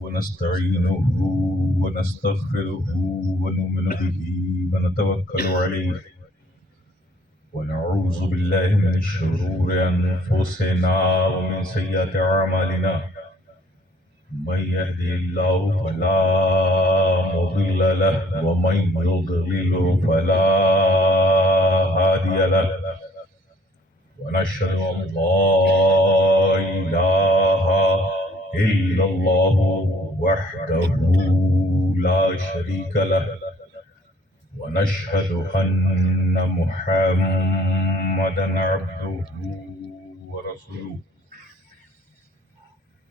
ونستعينه ونستغفره ونؤمن به ونتوكل عليه ونعوذ بالله من شرور أنفسنا ومن سيئات أعمالنا من يهده الله فلا مضل له ومن يضلل فلا هادي له ونشهد أن لا إله إلا الله وحده لا شريك له ونشهد أن محمدا عبده ورسوله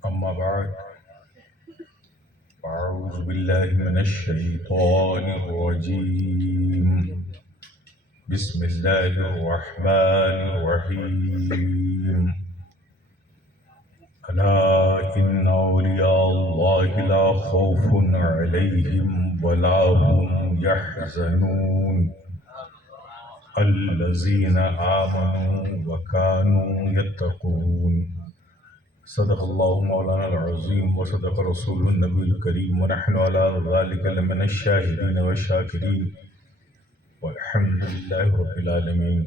أما بعد أعوذ بالله من الشيطان الرجيم بسم الله الرحمن الرحيم ألا إن أولياء الله لا خوف عليهم ولا هم يحزنون الذين آمنوا وكانوا يتقون صدق الله مولانا العظيم وصدق رسول النبي الكريم ونحن على ذلك لمن الشاهدين والشاكرين والحمد لله رب العالمين.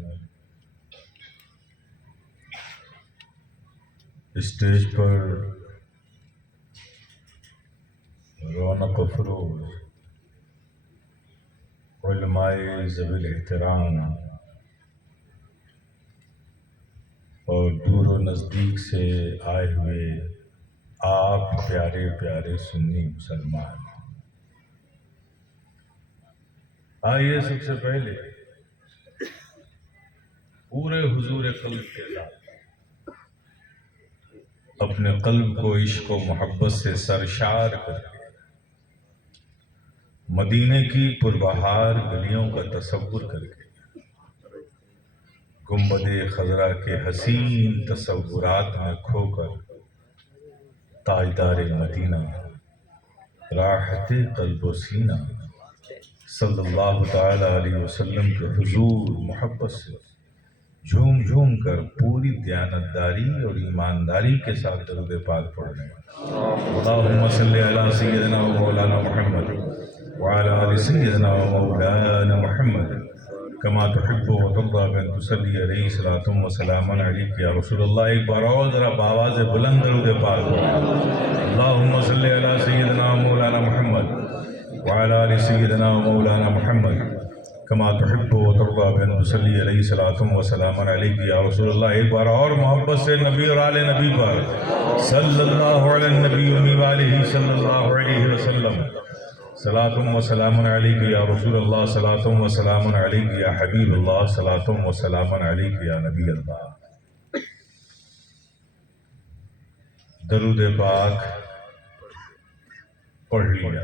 اسٹیج پر رونق افروز علماء ذوی الاحترام اور دور و نزدیک سے آئے ہوئے آپ پیارے پیارے سنی مسلمان، آئیے سب سے پہلے پورے حضور قلب کے ساتھ اپنے قلب کو عشق و محبت سے سرشار کر کے مدینے کی پربہار گلیوں کا تصور کر کے گنبد خضرا کے حسین تصورات میں کھو کر تاجدار مدینہ راحت قلب و سینہ صلی اللہ تعالی علیہ وسلم کے حضور محبت سے جھوم جھوم کر پوری دیانتداری اور ایمانداری کے ساتھ درود پاک پڑھ رہے ہیں. اللہم صلی علی سیدنا و مولانا محمد وعلی آل سیدنا و مولانا محمد کما تحب و ترضى بأن تصلی علیہ صلاۃ و سلام علیک یا رسول اللہ. ایک بار اور ذرا بآواز بلند درود پاک پڑھیں. اللہم صلی علی سیدنا و مولانا محمد وعلی آل سیدنا و مولانا محمد کما تحب و ترضى بأن تصلی علیہ صلاۃ و سلام علیک یا رسول اللہ. ایک بار اور محبت سے نبی اور آل نبی پر صلی اللہ علی النبی وآلہ صلی اللہ علیہ وسلم. صلاۃ و سلام علیک یا رسول اللہ، صلاۃ و سلام علیک یا حبیب اللہ، صلاۃ و سلام علیک یا نبی اللہ. درود پاک پڑھ لیا،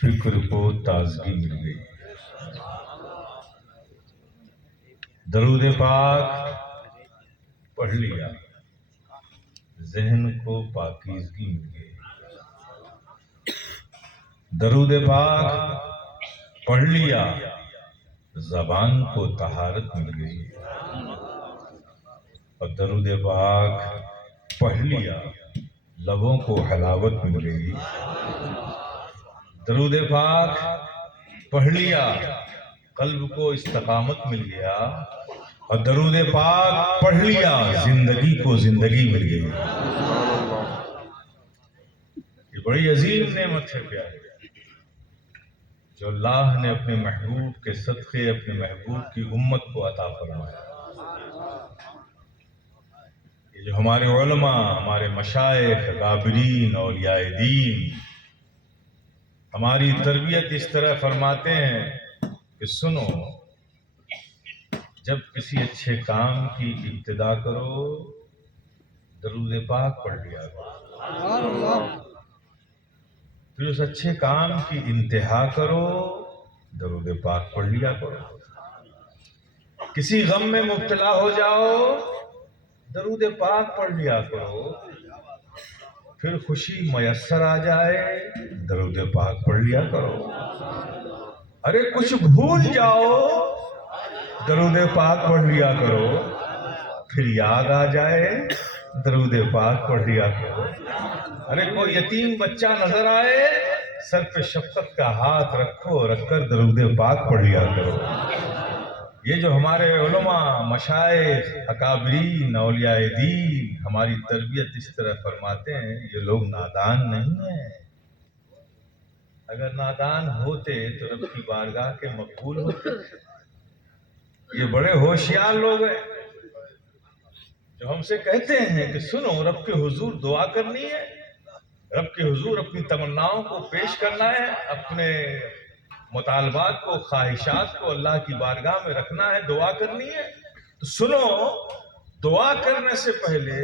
فکر کو تازگی مل گئی. درود پاک پڑھ لیا، ذہن کو پاکیزگی مل گئی. درود پاک پڑھ لیا، زبان کو طہارت مل گئی. اور درود پاک پڑھ لیا، لبوں کو حلاوت مل گئی. درود پاک پڑھ لیا، قلب کو استقامت مل گیا. اور درود پاک پڑھ لیا، زندگی کو زندگی مل گئی. یہ بڑی عظیم نعمت ہے پیارے، جو اللہ نے اپنے محبوب کے صدقے اپنے محبوب کی امت کو عطا فرمایا. یہ جو ہمارے علماء، ہمارے مشائخ، غابرین، اولیاء دین ہماری تربیت اس طرح فرماتے ہیں کہ سنو، جب کسی اچھے کام کی ابتدا کرو درود پاک پڑھ لیا کرو، پھر اس اچھے کام کی انتہا کرو درود پاک پڑھ لیا کرو. کسی غم میں مبتلا ہو جاؤ درود پاک پڑھ لیا کرو. پھر خوشی میسر آ جائے درود پاک پڑھ لیا کرو. ارے کچھ بھول جاؤ درود پاک پڑھ لیا کرو. پھر یاد آ جائے درود پاک پڑھ لیا کرو۔ ارے کوئی یتیم بچہ نظر آئے، سر پہ شفقت کا ہاتھ رکھو، رکھ کر درود پاک پڑھ لیا کرو۔ یہ جو ہمارے علماء، مشائخ، اکابرین، اولیاء دین ہماری تربیت اس طرح فرماتے ہیں، یہ لوگ نادان نہیں ہیں۔ اگر نادان ہوتے تو رب کی بارگاہ کے مقبول ہوتے۔ یہ بڑے ہوشیار لوگ ہیں جو ہم سے کہتے ہیں کہ سنو، رب کے حضور دعا کرنی ہے، رب کے حضور اپنی تمناؤں کو پیش کرنا ہے، اپنے مطالبات کو، خواہشات کو اللہ کی بارگاہ میں رکھنا ہے، دعا کرنی ہے۔ تو سنو، دعا کرنے سے پہلے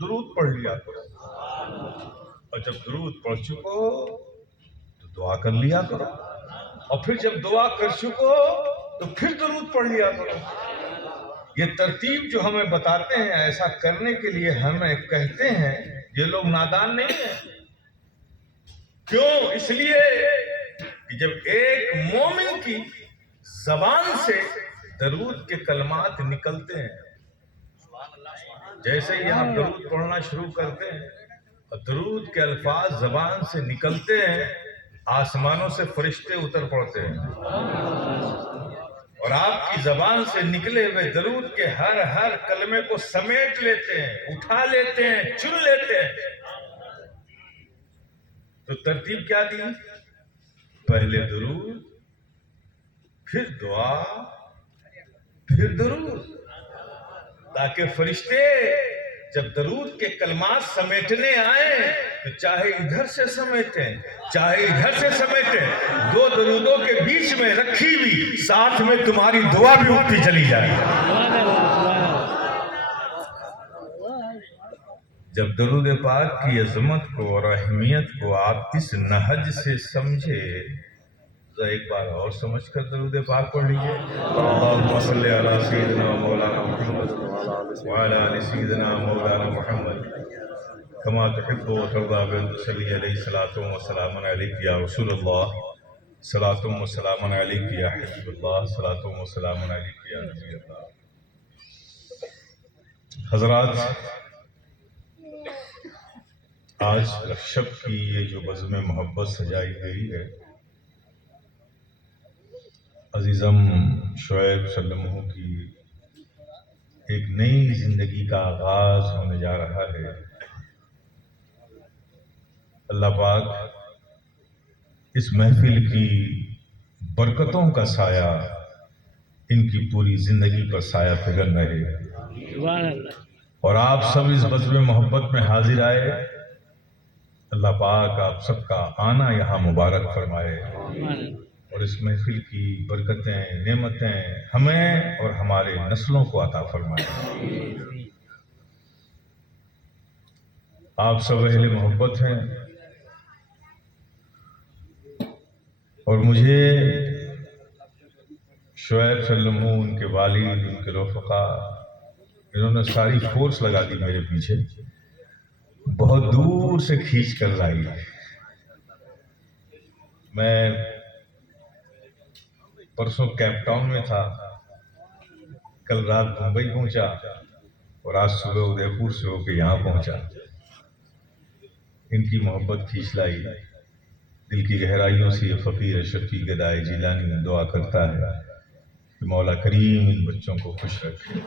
درود پڑھ لیا کرو، اور جب درود پڑھ چکو تو دعا کر لیا کرو، اور پھر جب دعا کر چکو تو پھر درود پڑھ لیا کرو۔ یہ ترتیب جو ہمیں بتاتے ہیں، ایسا کرنے کے لیے ہمیں کہتے ہیں، یہ لوگ نادان نہیں ہیں۔ کیوں؟ اس لیے کہ جب ایک مومن کی زبان سے درود کے کلمات نکلتے ہیں، جیسے ہی آپ درود پڑھنا شروع کرتے ہیں اور درود کے الفاظ زبان سے نکلتے ہیں، آسمانوں سے فرشتے اتر پڑتے ہیں، اور آپ کی زبان سے نکلے ہوئے درود کے ہر کلمے کو سمیٹ لیتے ہیں، اٹھا لیتے ہیں، چن لیتے ہیں۔ تو ترتیب کیا دی؟ پہلے درود، پھر دعا، پھر درود، تاکہ فرشتے جب درود کے کلمات سمیٹنے آئیں تو چاہے ادھر سے سمیٹیں، چاہے ادھر سے سمیٹیں، دو درودوں کے بیچ میں رکھی بھی ساتھ میں تمہاری دعا بھی اٹھتی چلی جائے۔ جب درود پاک کی عظمت کو اور اہمیت کو آپ اس نہج سے سمجھے تو ایک بار اور سمجھ کر درود پاک پڑھ لیجیے۔ اللہم صلی علی سیدنا مولانا محمد وعلی آل سیدنا مولانا محمد کما تحب و ترضى بأن تصلي عليه صلاة وسلام عليك يا رسول الله، صلاة وسلام عليك يا حبيب الله، صلاة وسلام عليك يا نبي الله۔ حضرات، آج شب کی یہ جو بزم محبت سجائی گئی ہے، عزیزم شعیب صلی اللہ علیہ وسلم کی ایک نئی زندگی کا آغاز ہونے جا رہا ہے۔ اللہ پاک اس محفل کی برکتوں کا سایہ ان کی پوری زندگی پر سایہ فگن رہے، اور آپ سب اس بزم محبت میں حاضر آئے۔ اللہ پاک آپ سب کا آنا یہاں مبارک فرمائے، اور اس محفل کی برکتیں، نعمتیں ہمیں اور ہمارے نسلوں کو عطا فرمائے۔ آپ سب اہل محبت ہیں، اور مجھے شعیب صلی اللہ علیہ وسلم، ان کے والد، ان کے رفقا، انہوں نے ساری فورس لگا دی میرے پیچھے، بہت دور سے کھینچ کر لائی۔ میں پرسوں کیپ ٹاؤن میں تھا، کل رات ممبئی پہنچا، اور آج صبح ادے پور سے ہو کے یہاں پہنچا۔ ان کی محبت کھینچ لائی۔ دل کی گہرائیوں سے یہ فقیر شفیع گدائے جیلانی دعا کرتا ہے کہ مولا کریم ان بچوں کو خوش رکھے،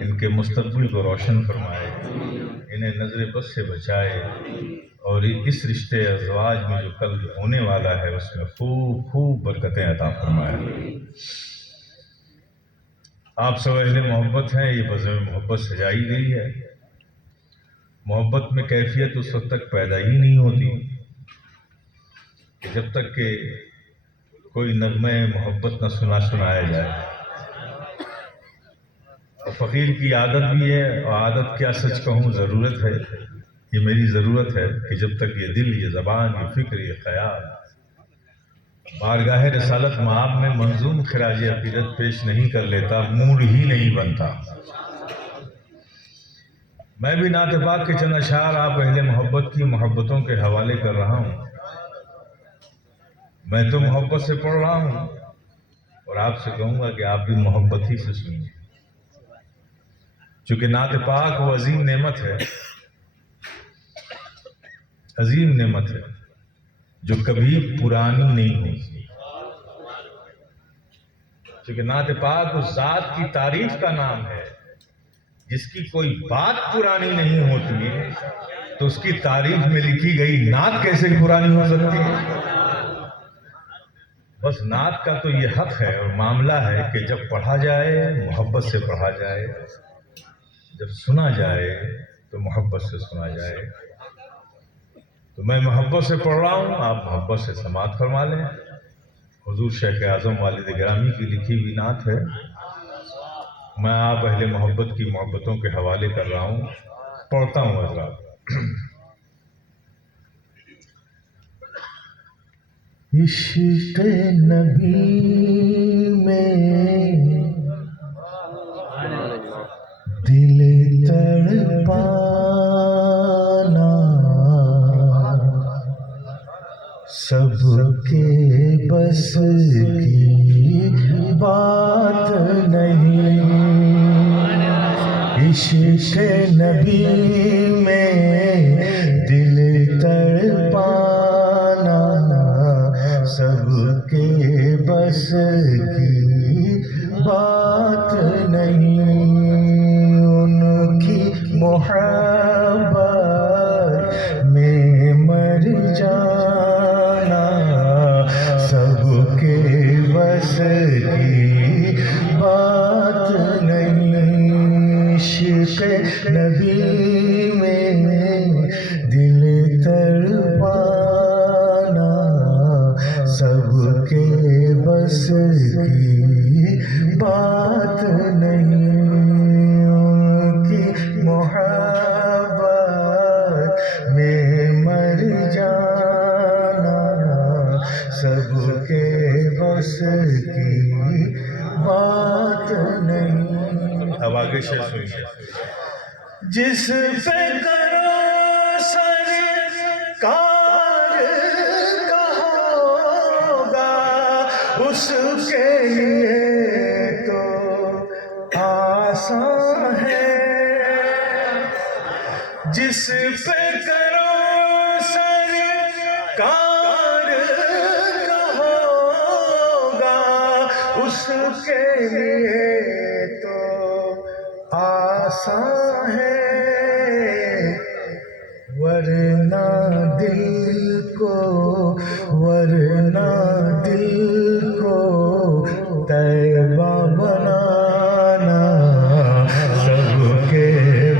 ان کے مستقبل کو روشن فرمائے، انہیں نظر بد سے بچائے، اور اس رشتے ازواج میں جو کل ہونے والا ہے اس میں خوب خوب برکتیں عطا فرمائے۔ آپ سب اہل محبت ہیں، یہ بزم محبت سجائی گئی ہے۔ محبت میں کیفیت اس وقت تک پیدا ہی نہیں ہوتی کہ جب تک کہ کوئی نغمہ محبت نہ سنایا جائے، اور فقیر کی عادت بھی ہے، اور عادت کیا سچ کہوں ضرورت ہے، یہ میری ضرورت ہے کہ جب تک یہ دل، یہ زبان، یہ فکر، یہ خیال بارگاہ رسالت مآب میں منظوم خراج عقیدت پیش نہیں کر لیتا، موڈ ہی نہیں بنتا۔ میں بھی نعت پاک کے چند اشعار آپ اہل محبت کی محبتوں کے حوالے کر رہا ہوں۔ میں تو محبت سے پڑھ رہا ہوں، اور آپ سے کہوں گا کہ آپ بھی محبت ہی سے سنیے۔ چونکہ نعت پاک وہ عظیم نعمت ہے، عظیم نعمت ہے جو کبھی پرانی نہیں ہوتی، چونکہ نعت پاک اس ذات کی تعریف کا نام ہے جس کی کوئی بات پرانی نہیں ہوتی ہے، تو اس کی تعریف میں لکھی گئی نعت کیسے پرانی ہو سکتی ہے؟ بس نعت کا تو یہ حق ہے اور معاملہ ہے کہ جب پڑھا جائے محبت سے پڑھا جائے، جب سنا جائے تو محبت سے سنا جائے۔ تو میں محبت سے پڑھ رہا ہوں، آپ محبت سے سماعت فرما لیں۔ حضور شیخ اعظم والد گرامی کی لکھی ہوئی نعت ہے، میں آپ اہل محبت کی محبتوں کے حوالے کر رہا ہوں، پڑھتا ہوں حضرات۔ عشق نبی میں دل تڑپانا، سب کے بس کی بات نہیں۔ عشق نبی میں دل تڑپانا سب کے بس کی بات نہیں۔ ان کی محبت میں مر جانا سب کے بس کی بات نہیں۔ عشق نبی میں دل تڑپانا سب کے بس کی بات نہیں۔ ان کی محبت میں مر جانا سب کے بس کی بات نہیں۔ اب آگے شعر سنیے۔ جس پہ کرو سرکار کا ہوگا اس کے لیے تو آسان ہے۔ جس پہ کرو سرکار کا ہوگا اس کے لیے تو آسان ہے، ورنہ دل کو طیبہ بنانا سب کے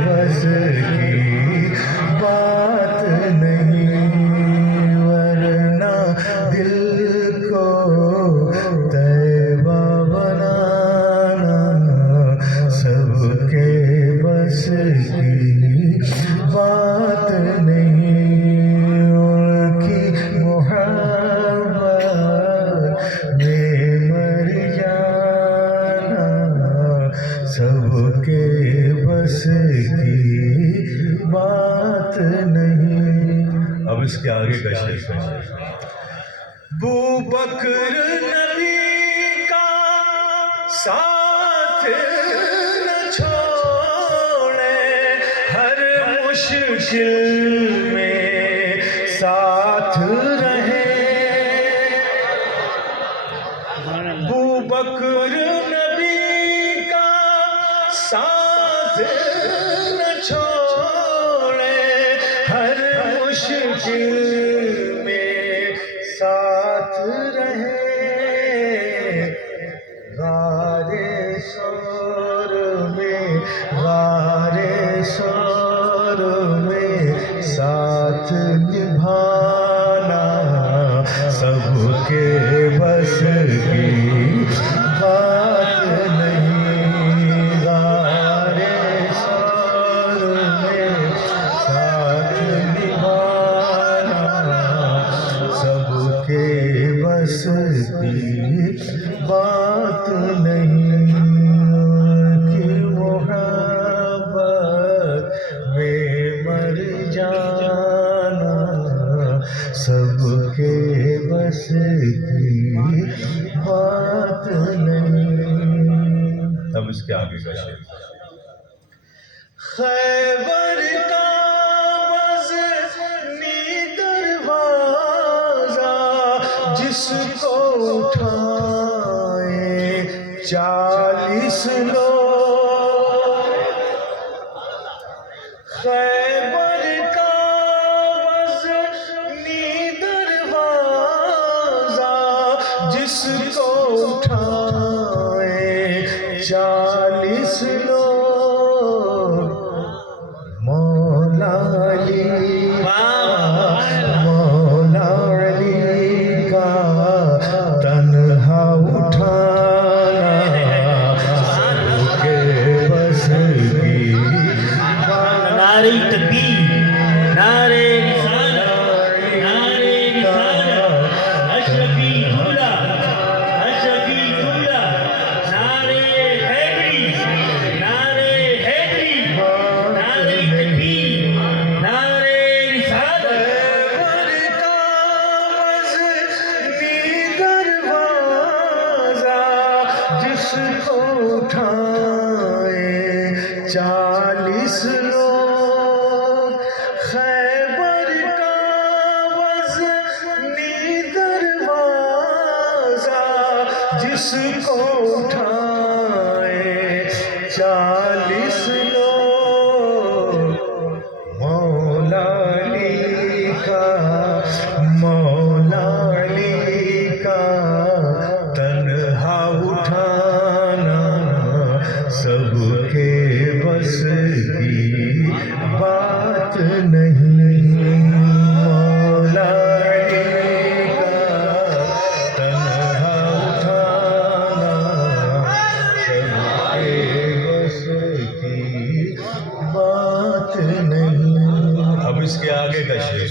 بس کی بات نہیں۔ ورنہ دل کو طیبہ بنانا سب کے بس کی بات نہیں۔ ان کی محبت میں مر جانا سب کے بس کی بات نہیں۔ اب اس کے آگے کا شعر سنیے۔ بوبکر نبی کا ساتھ نہ چھوڑے، ہر مشکل میں ساتھ رہے۔ بوبکر نبی کا ساتھ نہ چھوڑے، ہر مشکل میں ساتھ رہے۔ غار سور میں ساتھ نبھانا سب کے بس کی بات نہیں۔ غار سور میں ساتھ نبھانا سب کے بس کی بات نہیں۔ کی محبت میں مر جانا سب کے بس کی بات نہیں۔ اب اس کے آگے کا شعر۔ خیبر کا وزنی دروازہ جس کو اٹھائے 40 لوگ، خیبر کا وزنی دروازہ جس کو اٹھائے 40 لوگ، مولا علی کا تنہا اٹھانا سب کے بس کی نعرہ تکبیر، نعرہ رسالت، نعرہ رسالت، اشرفی جملہ، اشرفی جملہ، نعرہ حیدری، نعرہ حیدری، نعرہ تکبیر، نعرہ رسالت۔ خیبر کا وزنی دروازہ جس کو اٹھائے 40 لوگ، خیبر کا وزنی دروازہ جس کو اٹھائے 40 لوگ، مولا علی کا تنہا اٹھانا سب کے بس کی بات نہیں، مولا علی کا تنہا اٹھانا سب کے بس کی بات نہیں۔ اب اس کے آگے کا شعر،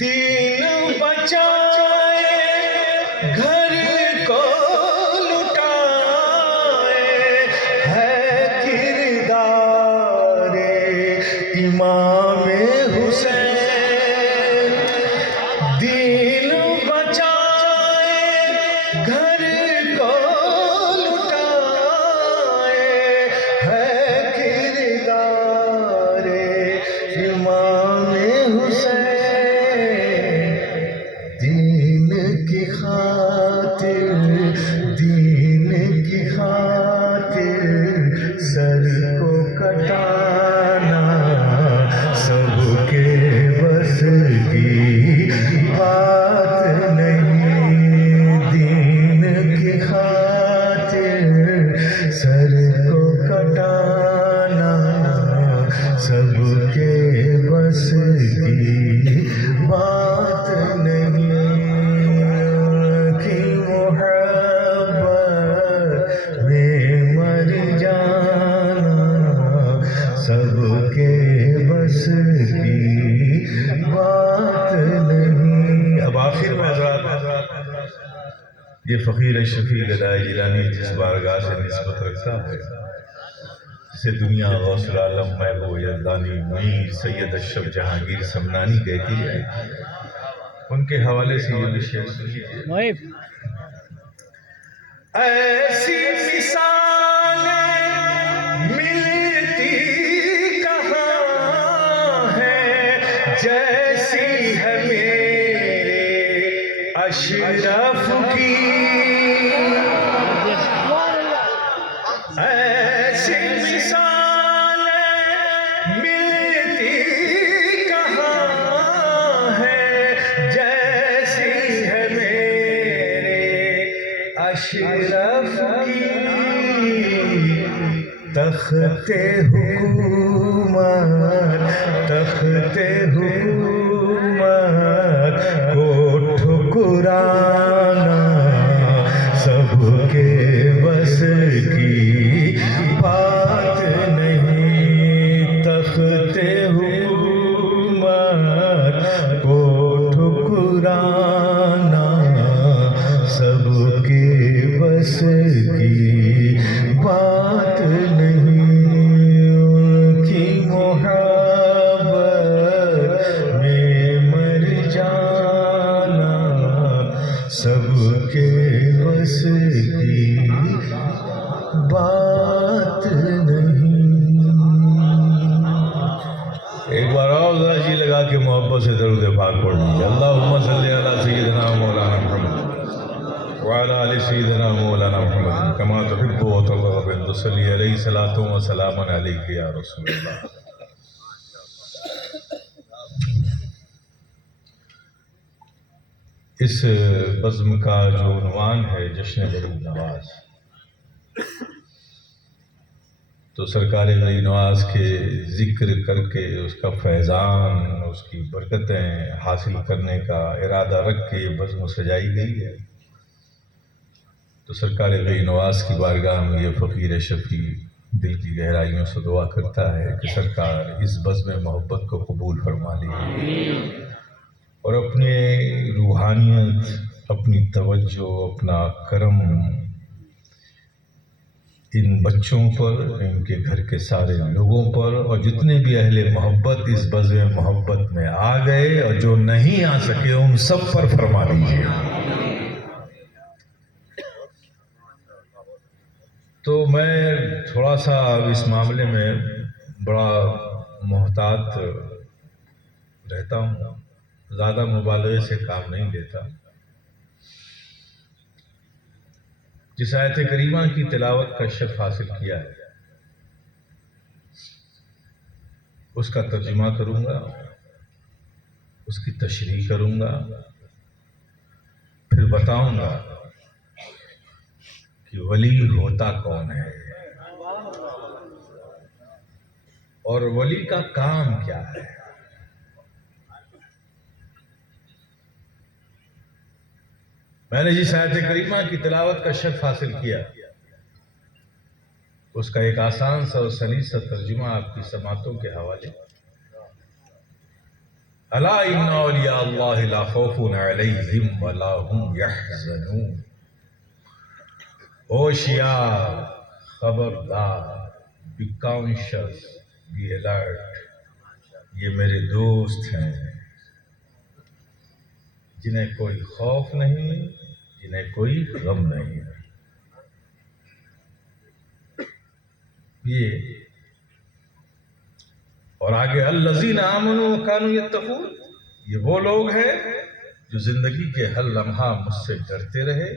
دین بچائے گھر کو لٹائے ہے کردار امام حسین، دین بچائے گھر کو لٹائے ہے کردار امام حسین، دین کی خاطر سر کو کٹانا سب کے بس کی بات نہیں، دین کی خاطر سر کو کٹانا سب کے بس کی بات نہیں، کی محبت میں مر جانا سب کے بس کی بات نہیں۔ اب آخر میں حضرات یہ فقیر شفیع گدائی جیلانی جس بارگاہ سے نسبت رکھتا ہے، جسے دنیا غوث العالم محبوب یزدانی میر سید اشرف جہانگیر سمنانی کہتی ہے، ان کے حوالے سے یہ بھی شعر سنیے۔ ایسی مثالیں ملتی کہاں ہیں جیسی ہے میرے اشرف کی، ایسی مثالیں ملتی کہاں ہیں جیسی ہے میرے اشرف کی، تخت حکومت کو ٹھکرانا سب کے بس کی بات نہیں، تخت حکومت کو ٹھکرانا سب کے بس کی بات نہیں، کی محبت میں مر جانا سب کے بس کی بات نہیں۔ ایک بار اور ذرا جی لگا کے محبت سے درود پاک پڑھ لیجیے. اللہم صلی علی سیدنا مولانا محمد وعلی آل سیدنا مولانا محمد کما تحب و ترضى بن صلی علیہ صلاۃ و سلام علیک یا رسول اللہ. اس بزم کا جو عنوان ہے جشن غریب نواز، تو سرکار غریب نواز کے ذکر کر کے اس کا فیضان، اس کی برکتیں حاصل کرنے کا ارادہ رکھ کے یہ بزم سجائی گئی ہے. تو سرکار غریب نواز کی بارگاہ میں یہ فقیر شفیع دل کی گہرائیوں سے دعا کرتا ہے کہ سرکار اس بزم محبت کو قبول فرما لیجیے اور اپنے روحانیت، اپنی توجہ، اپنا کرم ان بچوں پر، ان کے گھر کے سارے لوگوں پر، اور جتنے بھی اہل محبت اس بزم محبت میں آ گئے اور جو نہیں آ سکے ان سب پر فرما دیجیے. تو میں تھوڑا سا اب اس معاملے میں بڑا محتاط رہتا ہوں، زیادہ مبالغے سے کام نہیں لیتا. جس آیت کریمہ کی تلاوت کا شرف حاصل کیا ہے اس کا ترجمہ کروں گا، اس کی تشریح کروں گا، پھر بتاؤں گا کہ ولی ہوتا کون ہے اور ولی کا کام کیا ہے. میں نے جس آیت کریمہ کی تلاوت کا شرف حاصل کیا اس کا ایک آسان سا اور سلیس سا ترجمہ آپ کی سماعتوں کے حوالے. الا ان اولیاء اللہ لا خوف علیہم ولا هم یحزنون. ہوشیار، خبردار، بی کانشس، بی الرٹ، یہ میرے دوست ہیں جنہیں کوئی خوف نہیں، جنہیں کوئی غم نہیں ہے. یہ اور آگے الذین آمنوا وکانوا یتقون، یہ وہ لوگ ہیں جو زندگی کے ہر لمحہ مجھ سے ڈرتے رہے،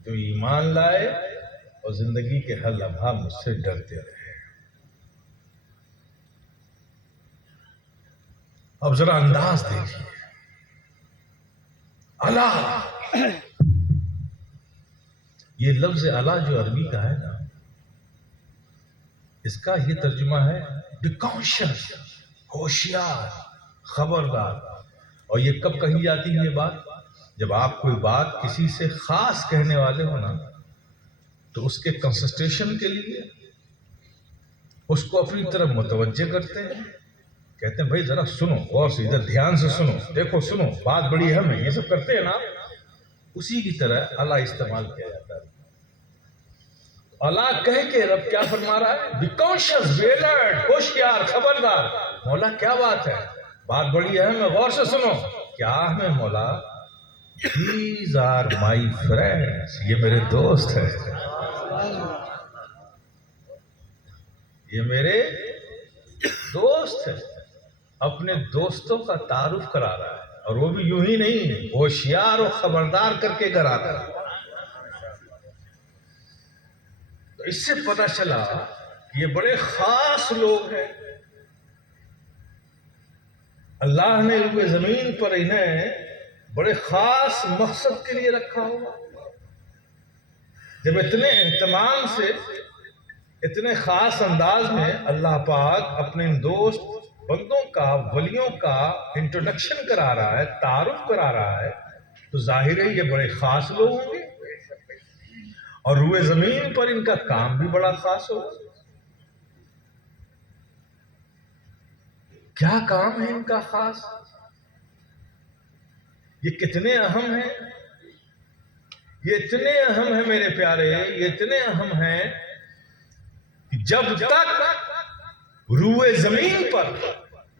جو ایمان لائے اور زندگی کے ہر لمحہ مجھ سے ڈرتے رہے. اب ذرا انداز دیکھیے. اللہ، یہ لفظ اللہ جو عربی کا ہے نا، اس کا یہ ترجمہ ہے بی کانشس، ہوشیار، خبردار. اور یہ کب کہی جاتی ہے یہ بات؟ جب آپ کوئی بات کسی سے خاص کہنے والے ہو نا، تو اس کے کنسنٹریشن کے لیے اس کو اپنی طرف متوجہ کرتے ہیں، کہتے ہیں بھائی ذرا سنو، غور سے، ادھر دھیان سے سنو، دیکھو، سنو، بات بڑی اہم ہے، یہ سب کرتے ہیں نا. اسی کی طرح اللہ استعمال کیا جاتا ہے. اللہ کہہ کے رب کیا فرما رہا ہے؟ بی کانشس، بی الرٹ، ہوشیار، خبردار. مولا کیا بات ہے؟ بات بڑی اہم ہے، غور سے سنو. کیا ہے مولا؟ These are my friends. یہ میرے دوست ہیں، یہ میرے دوست ہیں. اپنے دوستوں کا تعارف کرا رہا ہے، اور وہ بھی یوں ہی نہیں، ہوشیار و خبردار کر کے کرا رہا ہے. تو اس سے پتہ چلا کہ یہ بڑے خاص لوگ ہیں. اللہ نے روئے زمین پر انہیں بڑے خاص مقصد کے لیے رکھا ہوا. جب اتنے اہتمام سے، اتنے خاص انداز میں اللہ پاک اپنے ان دوست بندوں کا، ولیوں کا انٹروڈکشن کرا رہا ہے، تعارف کرا رہا ہے، تو ظاہر ہے یہ بڑے خاص لوگ ہوں گے اور روئے زمین پر ان کا کام بھی بڑا خاص ہوگا. کیا کام ہے ان کا خاص؟ یہ کتنے اہم ہیں؟ یہ اتنے اہم ہیں میرے پیارے، یہ اتنے اہم ہیں کہ جب تک روئے زمین پر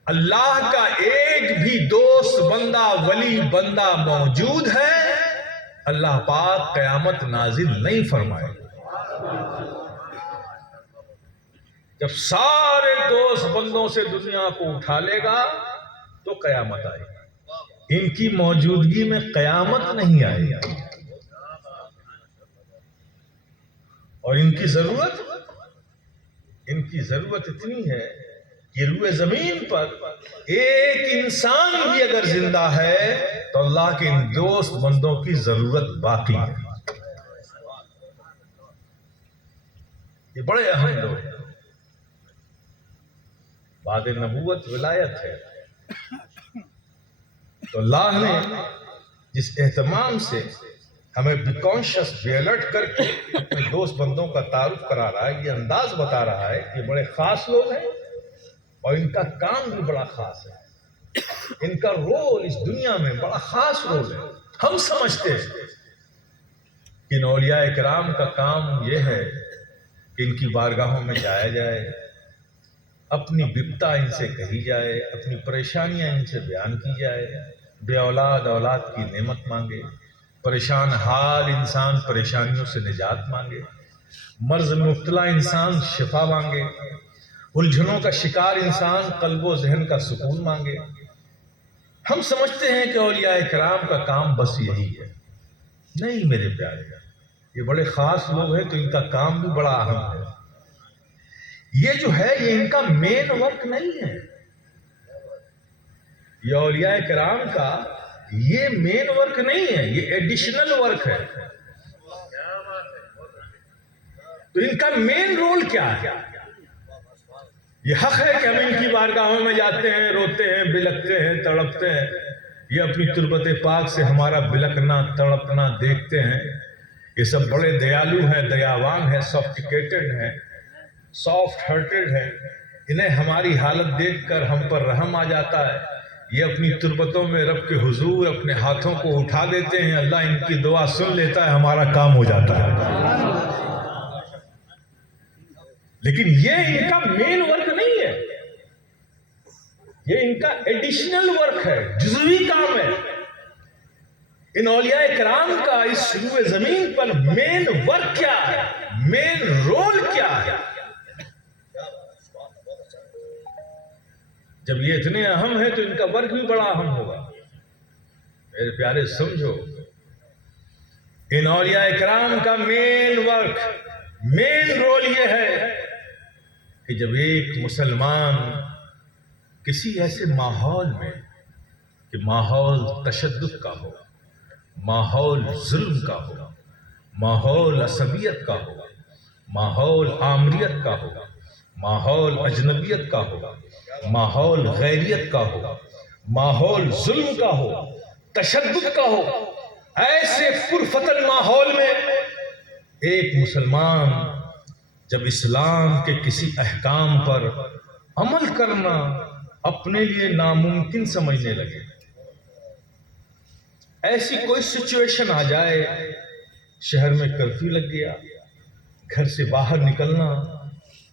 اللہ کا ایک بھی دوست بندہ، ولی بندہ موجود ہے، اللہ پاک قیامت نازل نہیں فرمائے. جب سارے دوست بندوں سے دنیا کو اٹھا لے گا تو قیامت آئے گی. ان کی موجودگی میں قیامت نہیں آئے گی. اور ان کی ضرورت اتنی ہے کہ روئے زمین پر ایک انسان بھی اگر زندہ ہے تو اللہ کے ان دوست بندوں کی ضرورت باقی ہے. یہ بڑے اہم لوگ ہیں. بعد نبوت ولایت ہے. تو اللہ نے جس اہتمام سے ہمیں بی کانشس بی الرٹ کر کے اپنے دوست بندوں کا تعارف کرا رہا ہے، یہ انداز بتا رہا ہے کہ یہ بڑے خاص لوگ ہیں اور ان کا کام بھی بڑا خاص ہے. ان کا رول اس دنیا میں بڑا خاص رول ہے. ہم سمجھتے ہیں کہ ان اولیاء کرام کا کام یہ ہے کہ ان کی بارگاہوں میں جایا جائے، اپنی بپتا ان سے کہی جائے، اپنی پریشانیاں ان سے بیان کی جائے، بے اولاد اولاد کی نعمت مانگے، پریشان حال انسان پریشانیوں سے نجات مانگے، مرض میں مبتلا انسان شفا مانگے، الجھنوں کا شکار انسان قلب و ذہن کا سکون مانگے. ہم سمجھتے ہیں کہ اولیاء کرام کا کام بس یہی ہے. نہیں میرے پیارے، یہ بڑے خاص لوگ ہیں تو ان کا کام بھی بڑا اہم ہے. یہ جو ہے یہ ان کا مین ورک نہیں ہے. یہ اولیاء کرام کا یہ مین ورک نہیں ہے، یہ ایڈیشنل ورک ہے. تو ان کا مین رول کیا ہے؟ یہ حق ہے کہ ہم ان کی بارگاہوں میں جاتے ہیں، روتے ہیں، بلکتے ہیں، تڑپتے ہیں. یہ اپنی تربت پاک سے ہمارا بلکنا تڑپنا دیکھتے ہیں. یہ سب بڑے دیالو ہیں، دیاوان ہیں، سافٹیکیٹڈ ہیں، سافٹ ہارٹڈ ہیں. انہیں ہماری حالت دیکھ کر ہم پر رحم آ جاتا ہے. یہ اپنی تربتوں میں رب کے حضور اپنے ہاتھوں کو اٹھا دیتے ہیں. اللہ ان کی دعا سن لیتا ہے، ہمارا کام ہو جاتا ہے. لیکن یہ ان کا مین ورک نہیں ہے، یہ ان کا ایڈیشنل ورک ہے، جزوی کام ہے. ان اولیاء کرام کا اس روئے زمین پر مین ورک کیا ہے، مین رول کیا ہے؟ جب یہ اتنے اہم ہیں تو ان کا ورک بھی بڑا اہم ہوگا. میرے پیارے سمجھو، ان اولیاء کرام کا مین ورک، مین رول یہ ہے کہ جب ایک مسلمان کسی ایسے ماحول میں کہ ماحول تشدد کا ہو، ماحول ظلم کا ہو، ماحول عصبیت کا ہو، ماحول آمریت کا ہو، ماحول اجنبیت کا ہو، ماحول غیریت کا ہو، ماحول ظلم کا ہو، تشدد کا ہو، ایسے پرفتن ماحول میں ایک مسلمان جب اسلام کے کسی احکام پر عمل کرنا اپنے لیے ناممکن سمجھنے لگے، ایسی کوئی سچویشن آ جائے، شہر میں کرفیو لگ گیا، گھر سے باہر نکلنا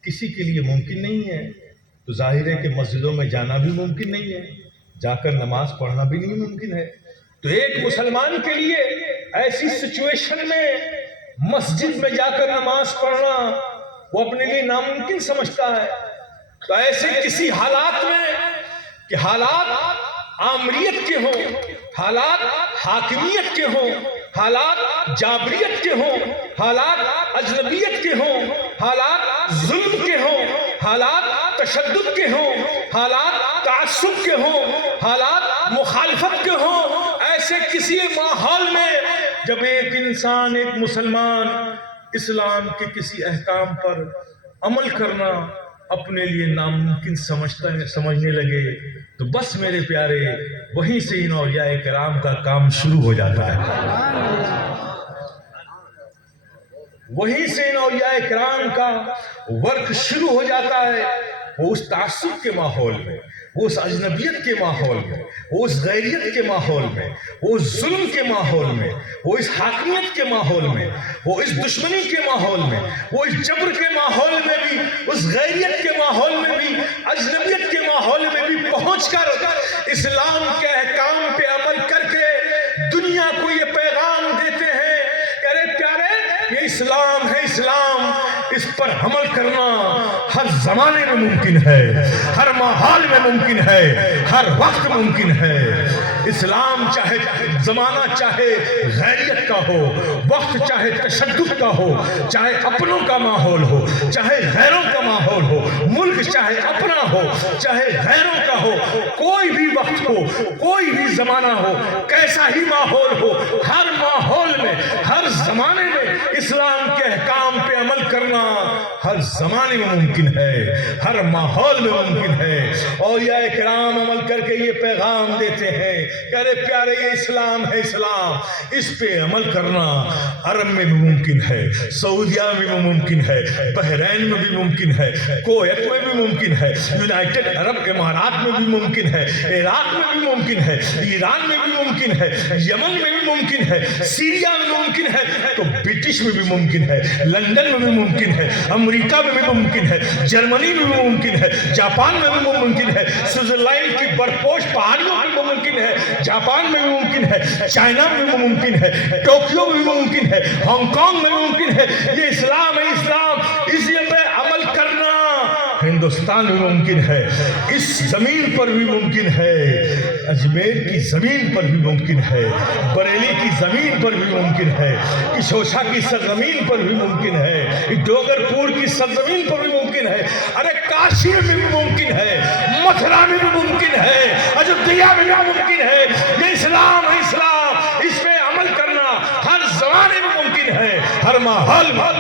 کسی کے لیے ممکن نہیں ہے، تو ظاہر ہے کہ مسجدوں میں جانا بھی ممکن نہیں ہے، جا کر نماز پڑھنا بھی نہیں ممکن ہے. تو ایک مسلمان کے لیے ایسی سچویشن میں مسجد میں جا کر نماز پڑھنا وہ اپنے لیے ناممکن سمجھتا ہے. تو ایسے کسی حالات میں کہ حالات آمریت کے ہوں، حالات حاکمیت کے ہوں، حالات جابریت کے ہوں، حالات اجنبیت کے ہوں، حالات ظلم کے ہوں، حالات تشدد کے ہوں، حالات تعصب کے ہوں، حالات مخالفت کے ہوں، ایسے کسی ماحول میں جب ایک انسان، ایک مسلمان اسلام کے کسی احکام پر عمل کرنا اپنے لیے ناممکن سمجھنے لگے، تو بس میرے پیارے وہیں سے ان اولیاء کرام کا کام شروع ہو جاتا ہے. وہیں سے ان اولیاء کرام کا ورک شروع ہو جاتا ہے. وہ اس تعصب کے ماحول میں، وہ اس اجنبیت کے ماحول میں، وہ اس غیریت کے ماحول میں، وہ اس ظلم کے ماحول میں، وہ اس حاکمیت کے ماحول میں، وہ اس دشمنی کے ماحول میں، وہ اس جبر کے ماحول میں بھی، اس غیریت کے ماحول میں بھی، اجنبیت کے ماحول میں بھی پہنچ کر اسلام کے احکام پہ عمل کر کے دنیا کو یہ پیغام دیتے ہیں کہ ارے پیارے، یہ اسلام ہے، اسلام اس پر عمل کرنا ہر زمانے میں ممکن ہے، ہر ماحول میں ممکن ہے، ہر وقت ممکن ہے۔ اسلام چاہے زمانہ چاہے غیریت کا ہو، وقت چاہے تشدد کا ہو، چاہے اپنوں کا ماحول ہو، چاہے غیروں کا ماحول ہو، ملک چاہے اپنا ہو، چاہے غیروں کا ہو، کوئی بھی وقت ہو، کوئی بھی زمانہ ہو، کیسا ہی ماحول ہو، ہر ماحول میں، ہر زمانے میں اسلام کے احکام پہ عمل کرنا ہر زمانے میں ممکن ہے، ہر ماحول میں ممکن ہے۔ اولیاء کرام عمل کر کے یہ پیغام دیتے ہیں کہ ارے پیارے یہ اسلام ہے، اسلام اس پہ عمل کرنا عرب میں بھی ممکن ہے، سعودیہ میں بھی ممکن ہے، بحرین میں بھی ممکن ہے، کویت میں بھی ممکن ہے، یونائٹڈ عرب امارات میں بھی ممکن ہے، عراق میں بھی ممکن ہے، ایران میں بھی ممکن ہے، یمن میں بھی ممکن ہے، سیریا میں ممکن ہے، تو برٹش میں بھی ممکن ہے، لندن میں بھی ممکن ہے، امریکہ میں بھی ممکن ہے، جرمنی میں بھی ممکن ہے، جاپان میں بھی ممکن ہے، سوئٹزرلینڈ کی برپوش پہاڑیوں میں بھی ممکن ہے، جاپان میں بھی ممکن ہے، چائنا میں بھی ممکن ہے، ٹوکیو میں بھی ممکن ہے، ہانگ کانگ میں بھی ممکن ہے۔ یہ اسلام ہے، اسلام اسی پہ عمل کرنا ہندوستان میں ممکن ہے، اس زمین پر بھی ممکن ہے، اجمیر کی زمین پر بھی ممکن ہے، بریلی کی زمین پر بھی ممکن ہے، کشوشا کی سرزمین پر بھی ممکن ہے، ڈوگر پور کی سرزمین پر بھی ممکن ہے، ارے کاشی میں بھی ممکن ہے، متھرا میں بھی ممکن ہے، اجودھیا میں بھی ممکن ہے۔ یہ اسلام ہے، اسلام اس پہ عمل کرنا ہر زمانے میں ممکن ہے، ہر ماحول میں۔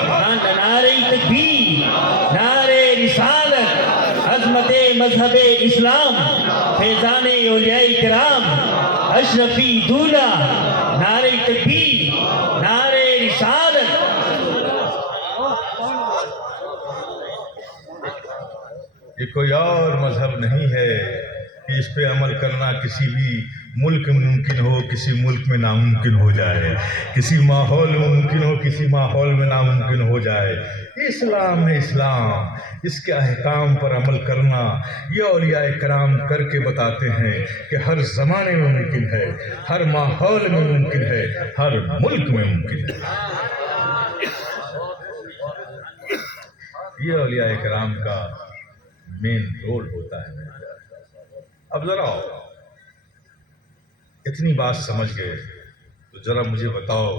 نعرہ تکبیر، نعرہ رسالت، عظمت مذہب اسلام، فیضان اولیاء کرام، اشرفی دولہ، نعرہ تکبیر، نعرہ رسالت۔ یہ کوئی اور مذہب نہیں ہے کہ اس پہ عمل کرنا کسی بھی ملک میں ممکن ہو، کسی ملک میں ناممکن ہو جائے، کسی ماحول میں ممکن ہو، کسی ماحول میں ناممکن ہو جائے۔ یہ اسلام ہے، اسلام اس کے احکام پر عمل کرنا یہ اولیاء کرام کر کے بتاتے ہیں کہ ہر زمانے میں ممکن ہے، ہر ماحول میں ممکن ہے، ہر ملک میں ممکن ہے۔ یہ اولیاء کرام کا مین رول ہوتا ہے۔ اب ذرا اتنی بات سمجھ گئے تو ذرا مجھے بتاؤ،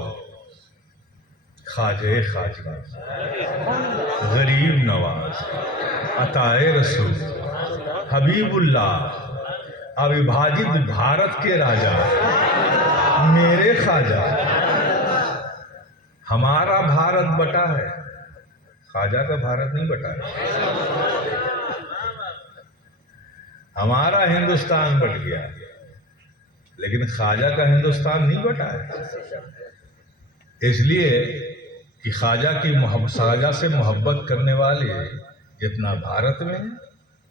خواجہ خواجہ، غریب نواز، عطائے رسول، حبیب اللہ، اوبھاجت بھارت کے راجا، میرے خواجہ، ہمارا بھارت بٹا ہے، خواجہ کا بھارت نہیں بٹا ہے، ہمارا ہندوستان بٹ گیا لیکن خواجہ کا ہندوستان نہیں بٹا ہے، اس لیے کہ خواجہ سے محبت کرنے والے جتنا بھارت میں ہیں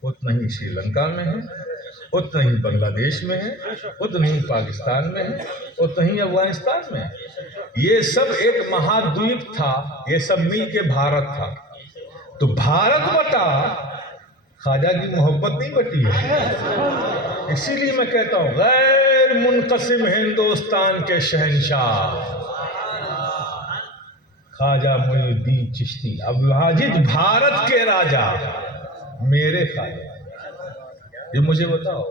اتنا ہی سری لنکا میں ہیں، اتنا ہی بنگلہ دیش میں ہیں، اتنا ہی پاکستان میں ہیں، اتنا ہی افغانستان میں ہیں۔ یہ سب ایک مہادویپ تھا، یہ سب مل کے بھارت تھا، تو بھارت بٹا، خواجہ کی محبت نہیں بٹی ہے۔ اسی لیے میں کہتا ہوں غیر منقسم ہندوستان کے شہنشاہ خواجہ معین الدین چشتی، اوبھاجت بھارت کے راجا، میرے خواجہ۔ یہ مجھے بتاؤ،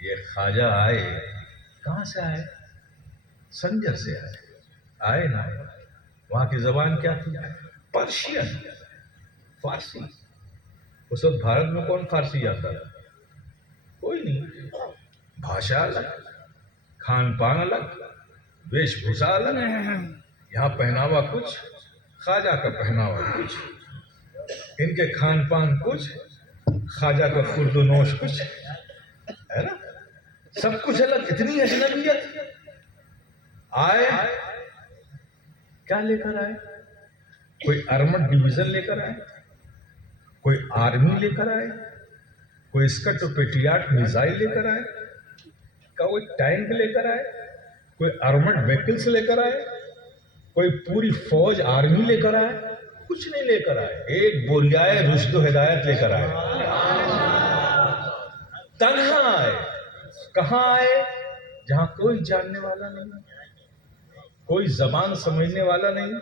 یہ خواجہ آئے کہاں سے آئے؟ سنجر سے آئے نا۔ وہاں کی زبان کیا تھی؟ پرشین، فارسی۔ اس وقت بھارت میں کون فارسی جاتا تھا؟ کوئی نہیں۔ بھاشا الگ، کھان پان الگ، ویش بھوشا الگ، یہاں پہناوا کچھ، خواجہ کا پہناوا کچھ، ان کے کھان پان کچھ، خواجہ کا خورد و نوش کچھ، ہے نا؟ سب کچھ الگ، اتنی اجنبیت۔ آئے کیا لے کر آئے؟ کوئی آرمڈ ڈویژن لے کر آئے، کوئی آرمی لے کر آئے، کوئی اسکٹ و پیٹریاٹ میزائل لے کر آئے، کوئی ٹینک لے کر آئے، کوئی آرمڈ ویکلز لے کر آئے، کوئی پوری فوج آرمی لے کر آئے، کچھ نہیں لے کر آئے، ایک بوریائے رشد و ہدایت لے کر آئے۔ تنہا آئے۔ کہاں آئے؟ جہاں کوئی جاننے والا نہیں، کوئی زبان سمجھنے والا نہیں،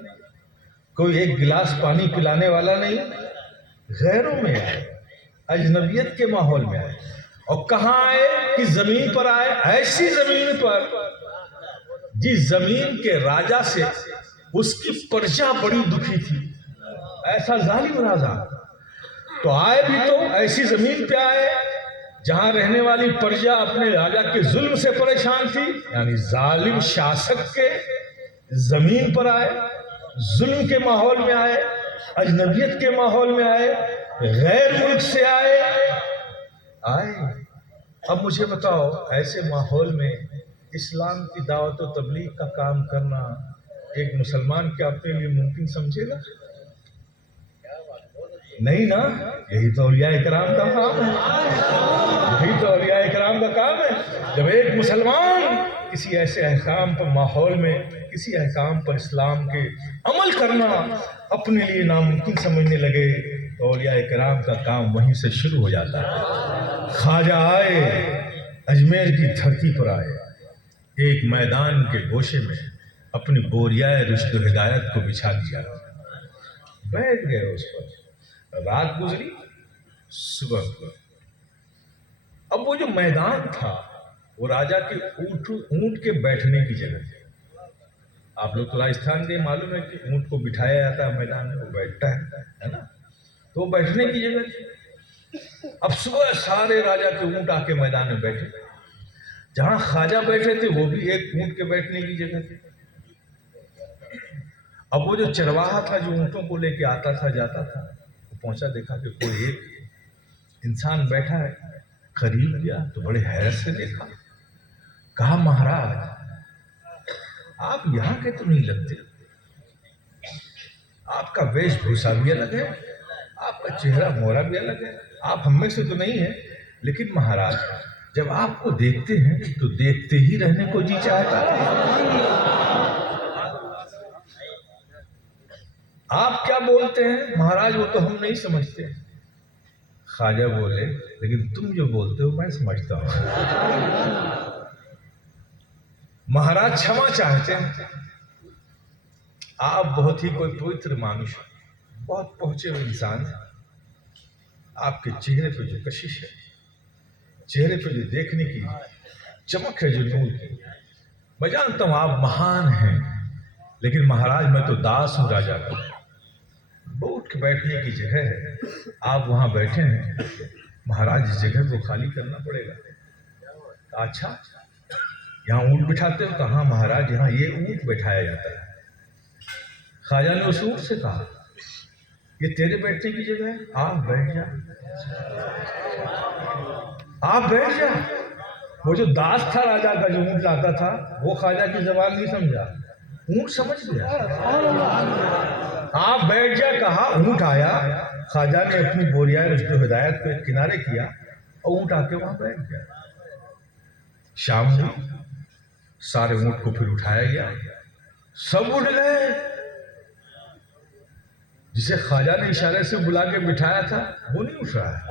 کوئی ایک گلاس پانی پلانے والا نہیں، غیروں میں آئے، اجنبیت کے ماحول میں آئے، اور کہاں آئے کہ زمین پر آئے، ایسی زمین پر جس زمین کے راجا سے اس کی پرجا بڑی دکھی تھی، ایسا ظالم راجا۔ تو آئے بھی تو ایسی زمین پہ آئے جہاں رہنے والی پرجا اپنے راجا کے ظلم سے پریشان تھی، یعنی ظالم شاسک کے زمین پر آئے، ظلم کے ماحول میں آئے، اجنبیت کے ماحول میں آئے، غیر ملک سے آئے۔ اب مجھے بتاؤ، ایسے ماحول میں اسلام کی دعوت و تبلیغ کا کام کرنا ایک مسلمان کیا اپنے لیے ممکن سمجھے گا؟ نہیں نا۔ یہی تو اولیاء کرام کا کام ہے، یہی تو اولیاء کرام کا کام ہے۔ جب ایک مسلمان کسی ایسے احکام پر ماحول میں، کسی احکام پر اسلام کے عمل کرنا اپنے لیے ناممکن سمجھنے لگے تو اولیاء کرام کا کام وہیں سے شروع ہو جاتا ہے۔ خواجہ آئے، اجمیر کی دھرتی پر آئے، ایک میدان کے گوشے میں اپنی بوریائے رشد و ہدایت کو بچھا دیا، بیٹھ گئے اس پر۔ رات گزری، صبح ہوئی۔ اب وہ جو میدان تھا وہ راجا کے اونٹ کے بیٹھنے کی جگہ تھی۔ آپ لوگ تو راجستھان کے معلوم ہے کہ اونٹ کو بٹھایا جاتا ہے میدان میں، وہ بیٹھتا ہے نا، تو وہ بیٹھنے کی جگہ تھی۔ اب صبح سارے راجا کے اونٹ آ کے میدان میں بیٹھے، جہاں خواجہ بیٹھے تھے وہ بھی ایک اونٹ کے بیٹھنے کی جگہ تھی۔ اب وہ جو چرواہا تھا جو اونٹوں کو لے کے آتا تھا جاتا تھا، وہ پہنچا، دیکھا کہ کوئی ایک انسان بیٹھا ہے، قریب گیا تو بڑے حیرت سے دیکھا، کہا مہاراج آپ یہاں کے تو نہیں لگتے، آپ کا ویش بھوسا بھی الگ ہے، آپ کا چہرہ مورا بھی الگ ہے، آپ ہم میں سے تو نہیں ہیں، لیکن مہاراج جب آپ کو دیکھتے ہیں تو دیکھتے ہی رہنے کو جی چاہتا ہے۔ آپ کیا بولتے ہیں مہاراج وہ تو ہم نہیں سمجھتے۔ خواجہ بولے لیکن تم جو بولتے ہو میں سمجھتا ہوں۔ مہاراج چھما چاہتے ہیں، آپ بہت ہی کوئی پوتر مانوش، بہت پہنچے ہوئے انسان ہیں، آپ کے چہرے پہ جو کشش ہے، چہرے پہ جو دیکھنے کی چمک ہے، جو نور کی، میں جانتا ہوں آپ مہان ہیں، لیکن مہاراج میں تو داس ہوں راجا کا، اٹھ کے بیٹھنے کی جگہ ہے، آپ وہاں بیٹھے ہیں، مہاراج اس جگہ کو خالی کرنا پڑے گا۔ اچھا یہاں اونٹ بٹھاتے ہو؟ کہاں مہاراج یہاں یہ اونٹ بٹھایا جاتا ہے۔ خواجہ نے اس اونٹ سے کہا یہ تیرے بیٹھنے کی جگہ ہے، آپ بیٹھ جا، آپ بیٹھ جا۔ وہ جو داس تھا راجا کا جو اونٹ لاتا تھا وہ خواجہ کی زبان نہیں سمجھا، اونٹ سمجھ گیا، آپ بیٹھ جا کہا، اونٹ آیا، خواجہ نے اپنی بوریائے رشد و ہدایت کو ایک کنارے کیا اور اونٹ آ کے وہاں بیٹھ گیا۔ شام ہوئی، سارے اونٹ کو پھر اٹھایا گیا، سب اٹھ گئے، جسے خواجہ نے اشارے سے بلا کے بٹھایا تھا وہ نہیں اٹھ رہا ہے،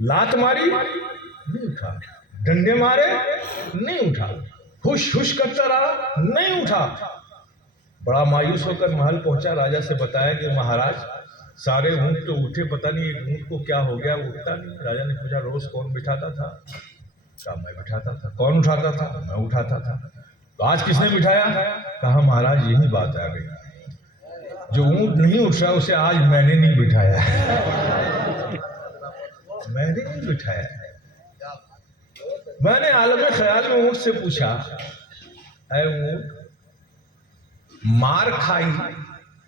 لات ماری نہیں اٹھا، ڈنڈے مارے نہیں اٹھا، ہوش ہوش کرتا رہا نہیں اٹھا۔ بڑا مایوس ہو کر محل پہنچا، راجا سے بتایا کہ مہاراج سارے اونٹ تو اٹھے، پتہ نہیں ایک اونٹ کو کیا ہو گیا، وہ اٹھتا نہیں۔ راجا نے پوچھا روز کون بٹھاتا تھا؟ کہا میں بٹھاتا تھا۔ کون اٹھاتا تھا؟ میں اٹھاتا تھا۔ تو آج کس نے بٹھایا؟ کہا مہاراج یہی بات آ گئی، جو اونٹ نہیں اٹھ رہا اسے آج میں نے نہیں بٹھایا، میں نے نہیں بٹھایا۔ میں نے عالم خیال میں اونٹ سے پوچھا، اے اونٹ مار کھائی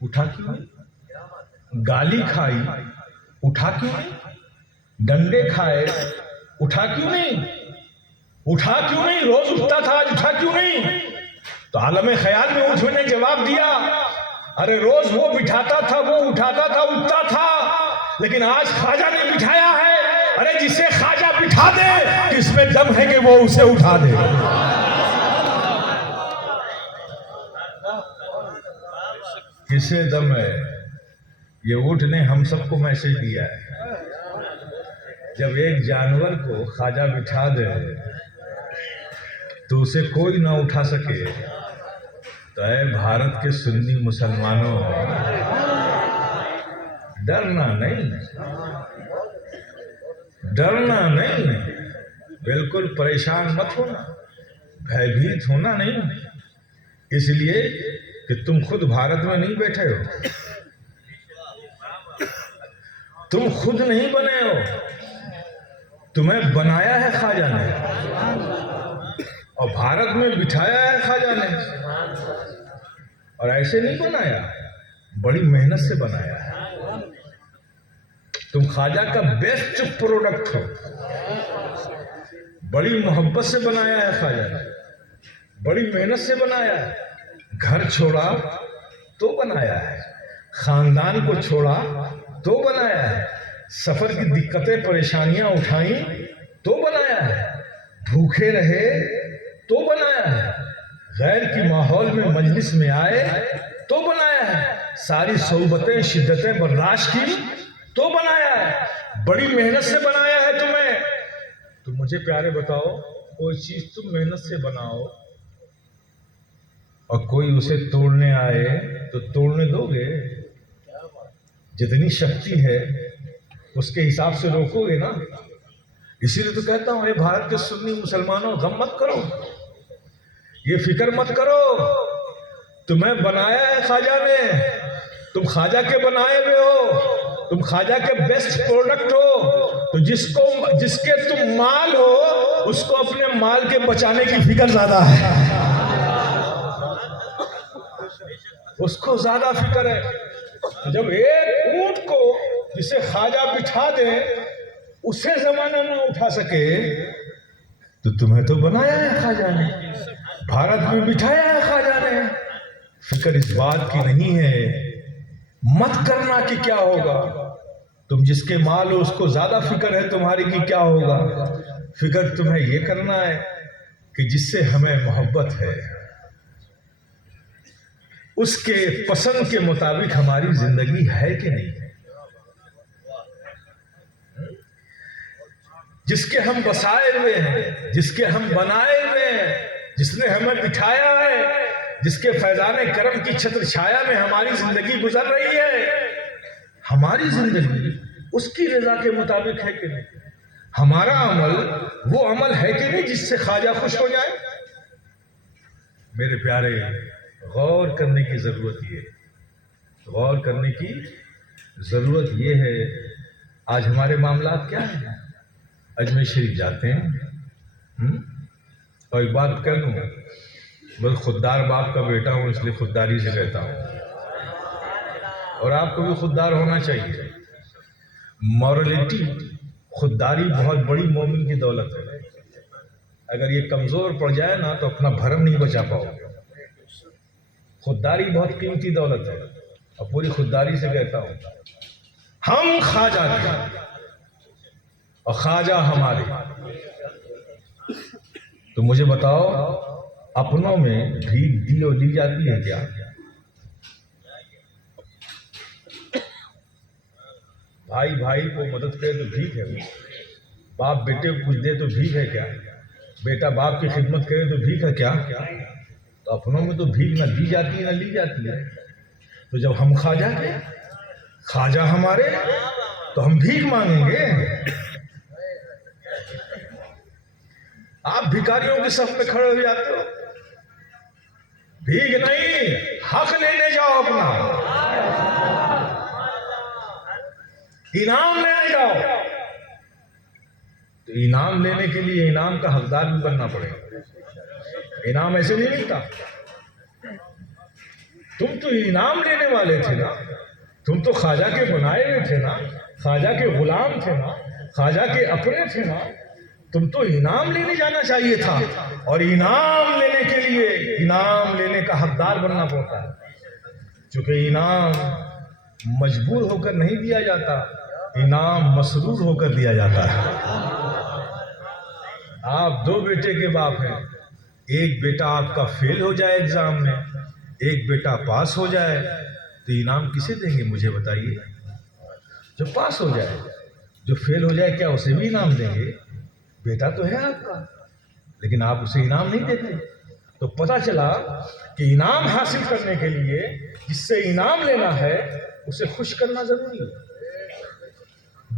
اٹھا کیوں نہیں؟ گالی کھائی اٹھا کیوں نہیں؟ ڈنڈے کھائے اٹھا کیوں نہیں؟ اٹھا کیوں نہیں؟ روز اٹھتا تھا آج اٹھا کیوں نہیں؟ تو عالم خیال میں اونٹ نے جواب دیا، ارے روز وہ بٹھاتا تھا، وہ اٹھاتا تھا، اٹھتا تھا، لیکن آج خواجہ نے بٹھایا ہے۔ ارے جسے خواجہ بٹھا دے اس میں دم ہے کہ وہ اسے اٹھا دے۔ کسے دم ہے؟ یہ اونٹ نے ہم سب کو میسج دیا ہے، جب ایک جانور کو خواجہ بٹھا دے تو اسے کوئی نہ اٹھا سکے، تو اے بھارت کے سنی مسلمانوں ڈرنا نہیں، ڈرنا نہیں، بالکل پریشان مت ہونا، بھیبھیت ہونا نہیں، اس لیے کہ تم خود بھارت میں نہیں بیٹھے ہو، تم خود نہیں بنے ہو، تمہیں بنایا ہے خواجہ نے اور بھارت میں بٹھایا ہے خواجہ نے، اور ایسے نہیں بنایا، بڑی محنت سے بنایا ہے۔ تم خواجہ کا بیسٹ پروڈکٹ ہو، بڑی محبت سے بنایا ہے خواجہ نے، بڑی محنت سے بنایا ہے، گھر چھوڑا تو بنایا ہے، خاندان کو چھوڑا تو بنایا ہے، سفر کی دقتیں پریشانیاں اٹھائیں تو بنایا ہے، بھوکے رہے تو بنایا ہے، غیر کی ماحول میں مجلس میں آئے تو بنایا ہے، ساری صعوبتیں شدتیں برداشت کی تو بنایا ہے، بڑی محنت سے بنایا ہے تمہیں۔ تو مجھے پیارے بتاؤ، کوئی چیز تم محنت سے بناؤ اور کوئی اسے توڑنے آئے تو توڑنے دو گے؟ جتنی شکتی ہے اس کے حساب سے روکو گے نا۔ اسی لیے تو کہتا ہوں، اے بھارت کے سنی مسلمانوں، غم مت کرو، یہ فکر مت کرو، تمہیں بنایا ہے خواجہ نے، تم خواجہ کے بنائے ہوئے ہو، تم خواجہ کے بیسٹ پروڈکٹ ہو، تو جس کے تم مال ہو اس کو اپنے مال کے بچانے کی فکر زیادہ ہے، اس کو زیادہ فکر ہے۔ جب ایک اونٹ کو جسے خواجہ بٹھا دے اسے زمانہ نہ اٹھا سکے تو تمہیں تو بنایا ہے خواجہ نے، بھارت میں بٹھایا ہے خواجہ نے۔ فکر اس بات کی نہیں ہے مت کرنا کہ کیا ہوگا، تم جس کے مال ہو اس کو زیادہ فکر ہے تمہاری کہ کیا ہوگا، فکر تمہیں یہ کرنا ہے کہ جس سے ہمیں محبت ہے اس کے پسند کے مطابق ہماری زندگی ہے کہ نہیں، جس کے ہم بسائے ہوئے ہیں، جس کے ہم بنائے ہوئے ہیں، جس نے ہمیں بٹھایا ہے، جس کے فیضان کرم کی چھتر چھایا میں ہماری زندگی گزر رہی ہے، ہماری زندگی اس کی رضا کے مطابق ہے کہ نہیں، ہمارا عمل وہ عمل ہے کہ نہیں جس سے خواجہ خوش ہو جائے۔ میرے پیارے، غور کرنے کی ضرورت غور کرنے کی ضرورت یہ ہے۔ آج ہمارے معاملات کیا ہیں؟ اجمیر شریف جاتے ہیں اور ایک بات کہہ لوں، بس خوددار باپ کا بیٹا ہوں اس لیے خودداری سے کہتا ہوں، اور آپ کو بھی خوددار ہونا چاہیے۔ مورلٹی، خودداری بہت بڑی مومن کی دولت ہے، اگر یہ کمزور پڑ جائے نا تو اپنا بھرم نہیں بچا پاؤ گے۔ خودداری بہت قیمتی دولت ہے، اور پوری خودداری سے کہتا ہوں، ہم خواجہ کے اور خواجہ ہمارے۔ تو مجھے بتاؤ، اپنوں میں بھیک دی اور لی جاتی ہے کیا؟ بھائی بھائی کو مدد کرے تو بھیک ہے، باپ بیٹے کو کچھ دے تو بھیک ہے کیا؟ بیٹا باپ کی خدمت کرے تو بھیک ہے کیا؟ تو اپنوں میں تو بھیک نہ دی جاتی ہے نہ لی جاتی ہے۔ تو جب ہم خواجہ کے، خواجہ ہمارے، تو ہم بھیک مانگیں گے؟ آپ بھکاریوں کی صف میں کھڑے ہو جاتے ہو، بھیک نہیں، حق لینے جاؤ، اپنا انعام لینے جاؤ۔ تو انعام لینے کے لیے انعام کا حقدار بھی بننا پڑے گا، انعام ایسے نہیں ملتا۔ تم تو انعام لینے والے تھے نا، تم تو خواجہ کے بنائے ہوئے تھے نا، خواجہ کے غلام تھے نا، خواجہ کے اپنے تھے نا، تم تو انعام لینے جانا چاہیے تھا، اور انعام لینے کے لیے انعام لینے کا حقدار بننا پڑتا ہے، چونکہ انعام مجبور ہو کر نہیں دیا جاتا، انعام مسرور ہو کر دیا جاتا ہے۔ آپ دو بیٹے کے باپ ہیں، ایک بیٹا آپ کا فیل ہو جائے ایگزام میں، ایک بیٹا پاس ہو جائے، تو انعام کسے دیں گے مجھے بتائیے؟ جو پاس ہو جائے، جو فیل ہو جائے کیا اسے بھی انعام دیں گے؟ بیٹا تو ہے آپ کا، لیکن آپ اسے انعام نہیں دیتے۔ تو پتہ چلا کہ انعام حاصل کرنے کے لیے جس سے انعام لینا ہے اسے خوش کرنا ضروری ہے۔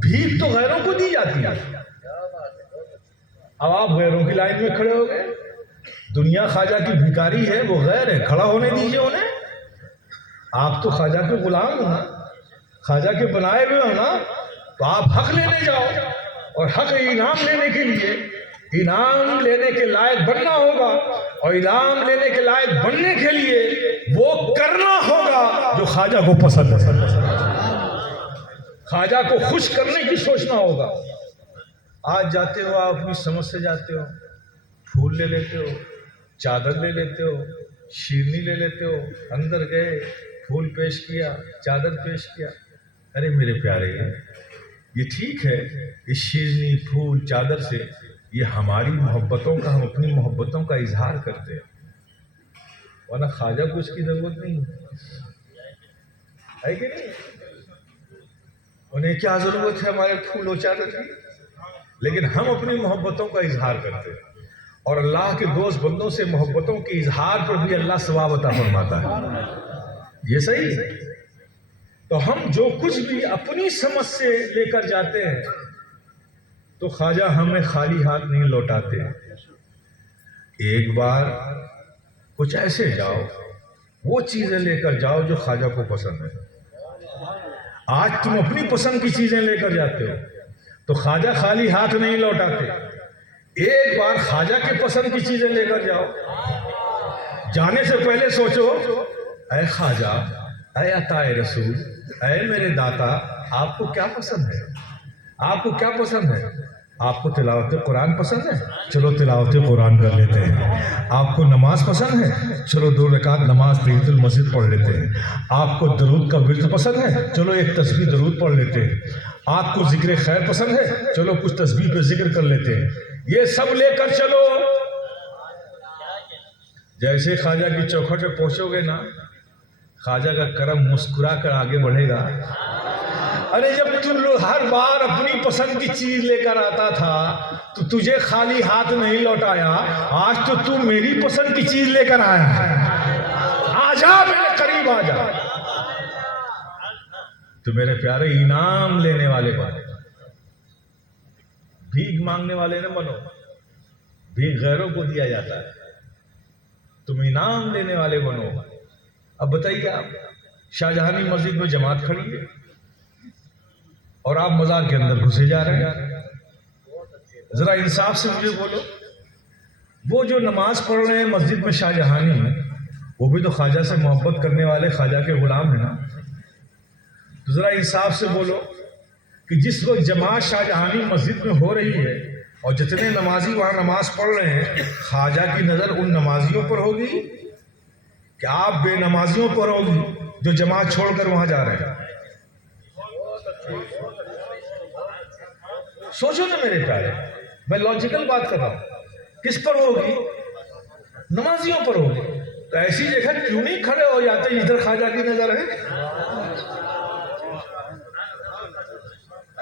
بھیک تو غیروں کو دی جاتی ہے، اب آپ غیروں کی لائن میں کھڑے ہو گئے. دنیا خواجہ کی بھکاری ہے، وہ غیر ہے، کھڑا ہونے دیجئے انہیں. آپ تو خواجہ کے غلام ہو نا، خواجہ کے بنائے ہوئے ہو نا، تو آپ حق لینے جاؤ، اور حق انعام لینے کے لیے انعام لینے کے لائق بننا ہوگا، اور انعام لینے کے لائق بننے کے لیے وہ کرنا ہوگا جو خواجہ کو پسند ہے. خواجہ کو خوش کرنے کی سوچنا ہوگا. آج جاتے ہو آپ اپنی سمجھ سے جاتے ہو، پھول لے لیتے ہو، چادر لے لیتے ہو، شیرنی لے لیتے ہو، اندر گئے پھول پیش کیا، چادر پیش کیا. ارے میرے پیارے، یہ ٹھیک ہے، اس شیرنی پھول چادر سے یہ ہماری محبتوں کا، ہم اپنی محبتوں کا اظہار کرتے ہیں، ورنہ خواجہ کو اس کی ضرورت نہیں ہے کہ نہیں؟ انہیں کیا ضرورت ہے ہمارے پھول و چادر کی؟ لیکن ہم اپنی محبتوں کا اظہار کرتے ہیں، اور اللہ کے دوست بندوں سے محبتوں کے اظہار پر بھی اللہ ثواب عطا فرماتا ہے. یہ صحیح ہے. تو ہم جو کچھ بھی اپنی سمجھ سے لے کر جاتے ہیں تو خواجہ ہمیں خالی ہاتھ نہیں لوٹاتے. ایک بار کچھ ایسے جاؤ، وہ چیزیں لے کر جاؤ جو خواجہ کو پسند ہے. آج تم اپنی پسند کی چیزیں لے کر جاتے ہو تو خواجہ خالی ہاتھ نہیں لوٹاتے. ایک بار خواجہ کے پسند کی چیزیں لے کر جاؤ، جانے سے پہلے سوچو، اے خواجہ، اے عطا رسول، اے میرے داتا، آپ کو کیا پسند ہے؟ آپ کو کیا پسند ہے؟ آپ کو تلاوت قرآن پسند ہے؟ چلو تلاوت قرآن کر لیتے ہیں. آپ کو نماز پسند ہے؟ چلو 2 رکعت نماز تحیۃ المسجد پڑھ لیتے ہیں. آپ کو درود کا ورد پسند ہے؟ چلو ایک تسبیح درود پڑھ لیتے ہیں. آپ کو ذکر خیر پسند ہے؟ چلو کچھ تسبیح پہ ذکر کر لیتے ہیں. یہ سب لے کر چلو. جیسے خواجہ کی چوکھٹ پہ پہنچو گے نا، خواجہ کا کرم مسکرا کر آگے بڑھے گا. ارے جب تم لوگ ہر بار اپنی پسند کی چیز لے کر آتا تھا تو تجھے خالی ہاتھ نہیں لوٹایا، آج تو تم میری پسند کی چیز لے کر آیا ہے. آ جا میرے قریب، آ جا. تو میرے پیارے، انعام لینے والے بنو، بھیک مانگنے والے نہ بنو. بھیک غیروں کو دیا جاتا ہے، تم انعام لینے والے بنو. اب بتائیے، آپ شاہجہانی مسجد میں جماعت کھڑی ہے اور آپ مزار کے اندر گھسے جا رہے ہیں. ذرا انصاف سے مجھے بولو، وہ جو نماز پڑھ رہے ہیں مسجد میں شاہجہانی، وہ بھی تو خواجہ سے محبت کرنے والے خواجہ کے غلام ہیں نا. تو ذرا انصاف سے بولو کہ جس وقت جماعت شاہجہانی مسجد میں ہو رہی ہے اور جتنے نمازی وہاں نماز پڑھ رہے ہیں، خواجہ کی نظر ان نمازیوں پر ہوگی کہ آپ بے نمازیوں پر ہوگی جو جماعت چھوڑ کر وہاں جا رہے ہیں؟ سوچو نا میرے پیارے، میں لاجیکل بات کر رہا ہوں. کس پر ہوگی؟ نمازیوں پر ہوگی. تو ایسی جگہ کیوں نہیں کھڑے ہو جاتے ادھر خواجہ کی نظر ہے؟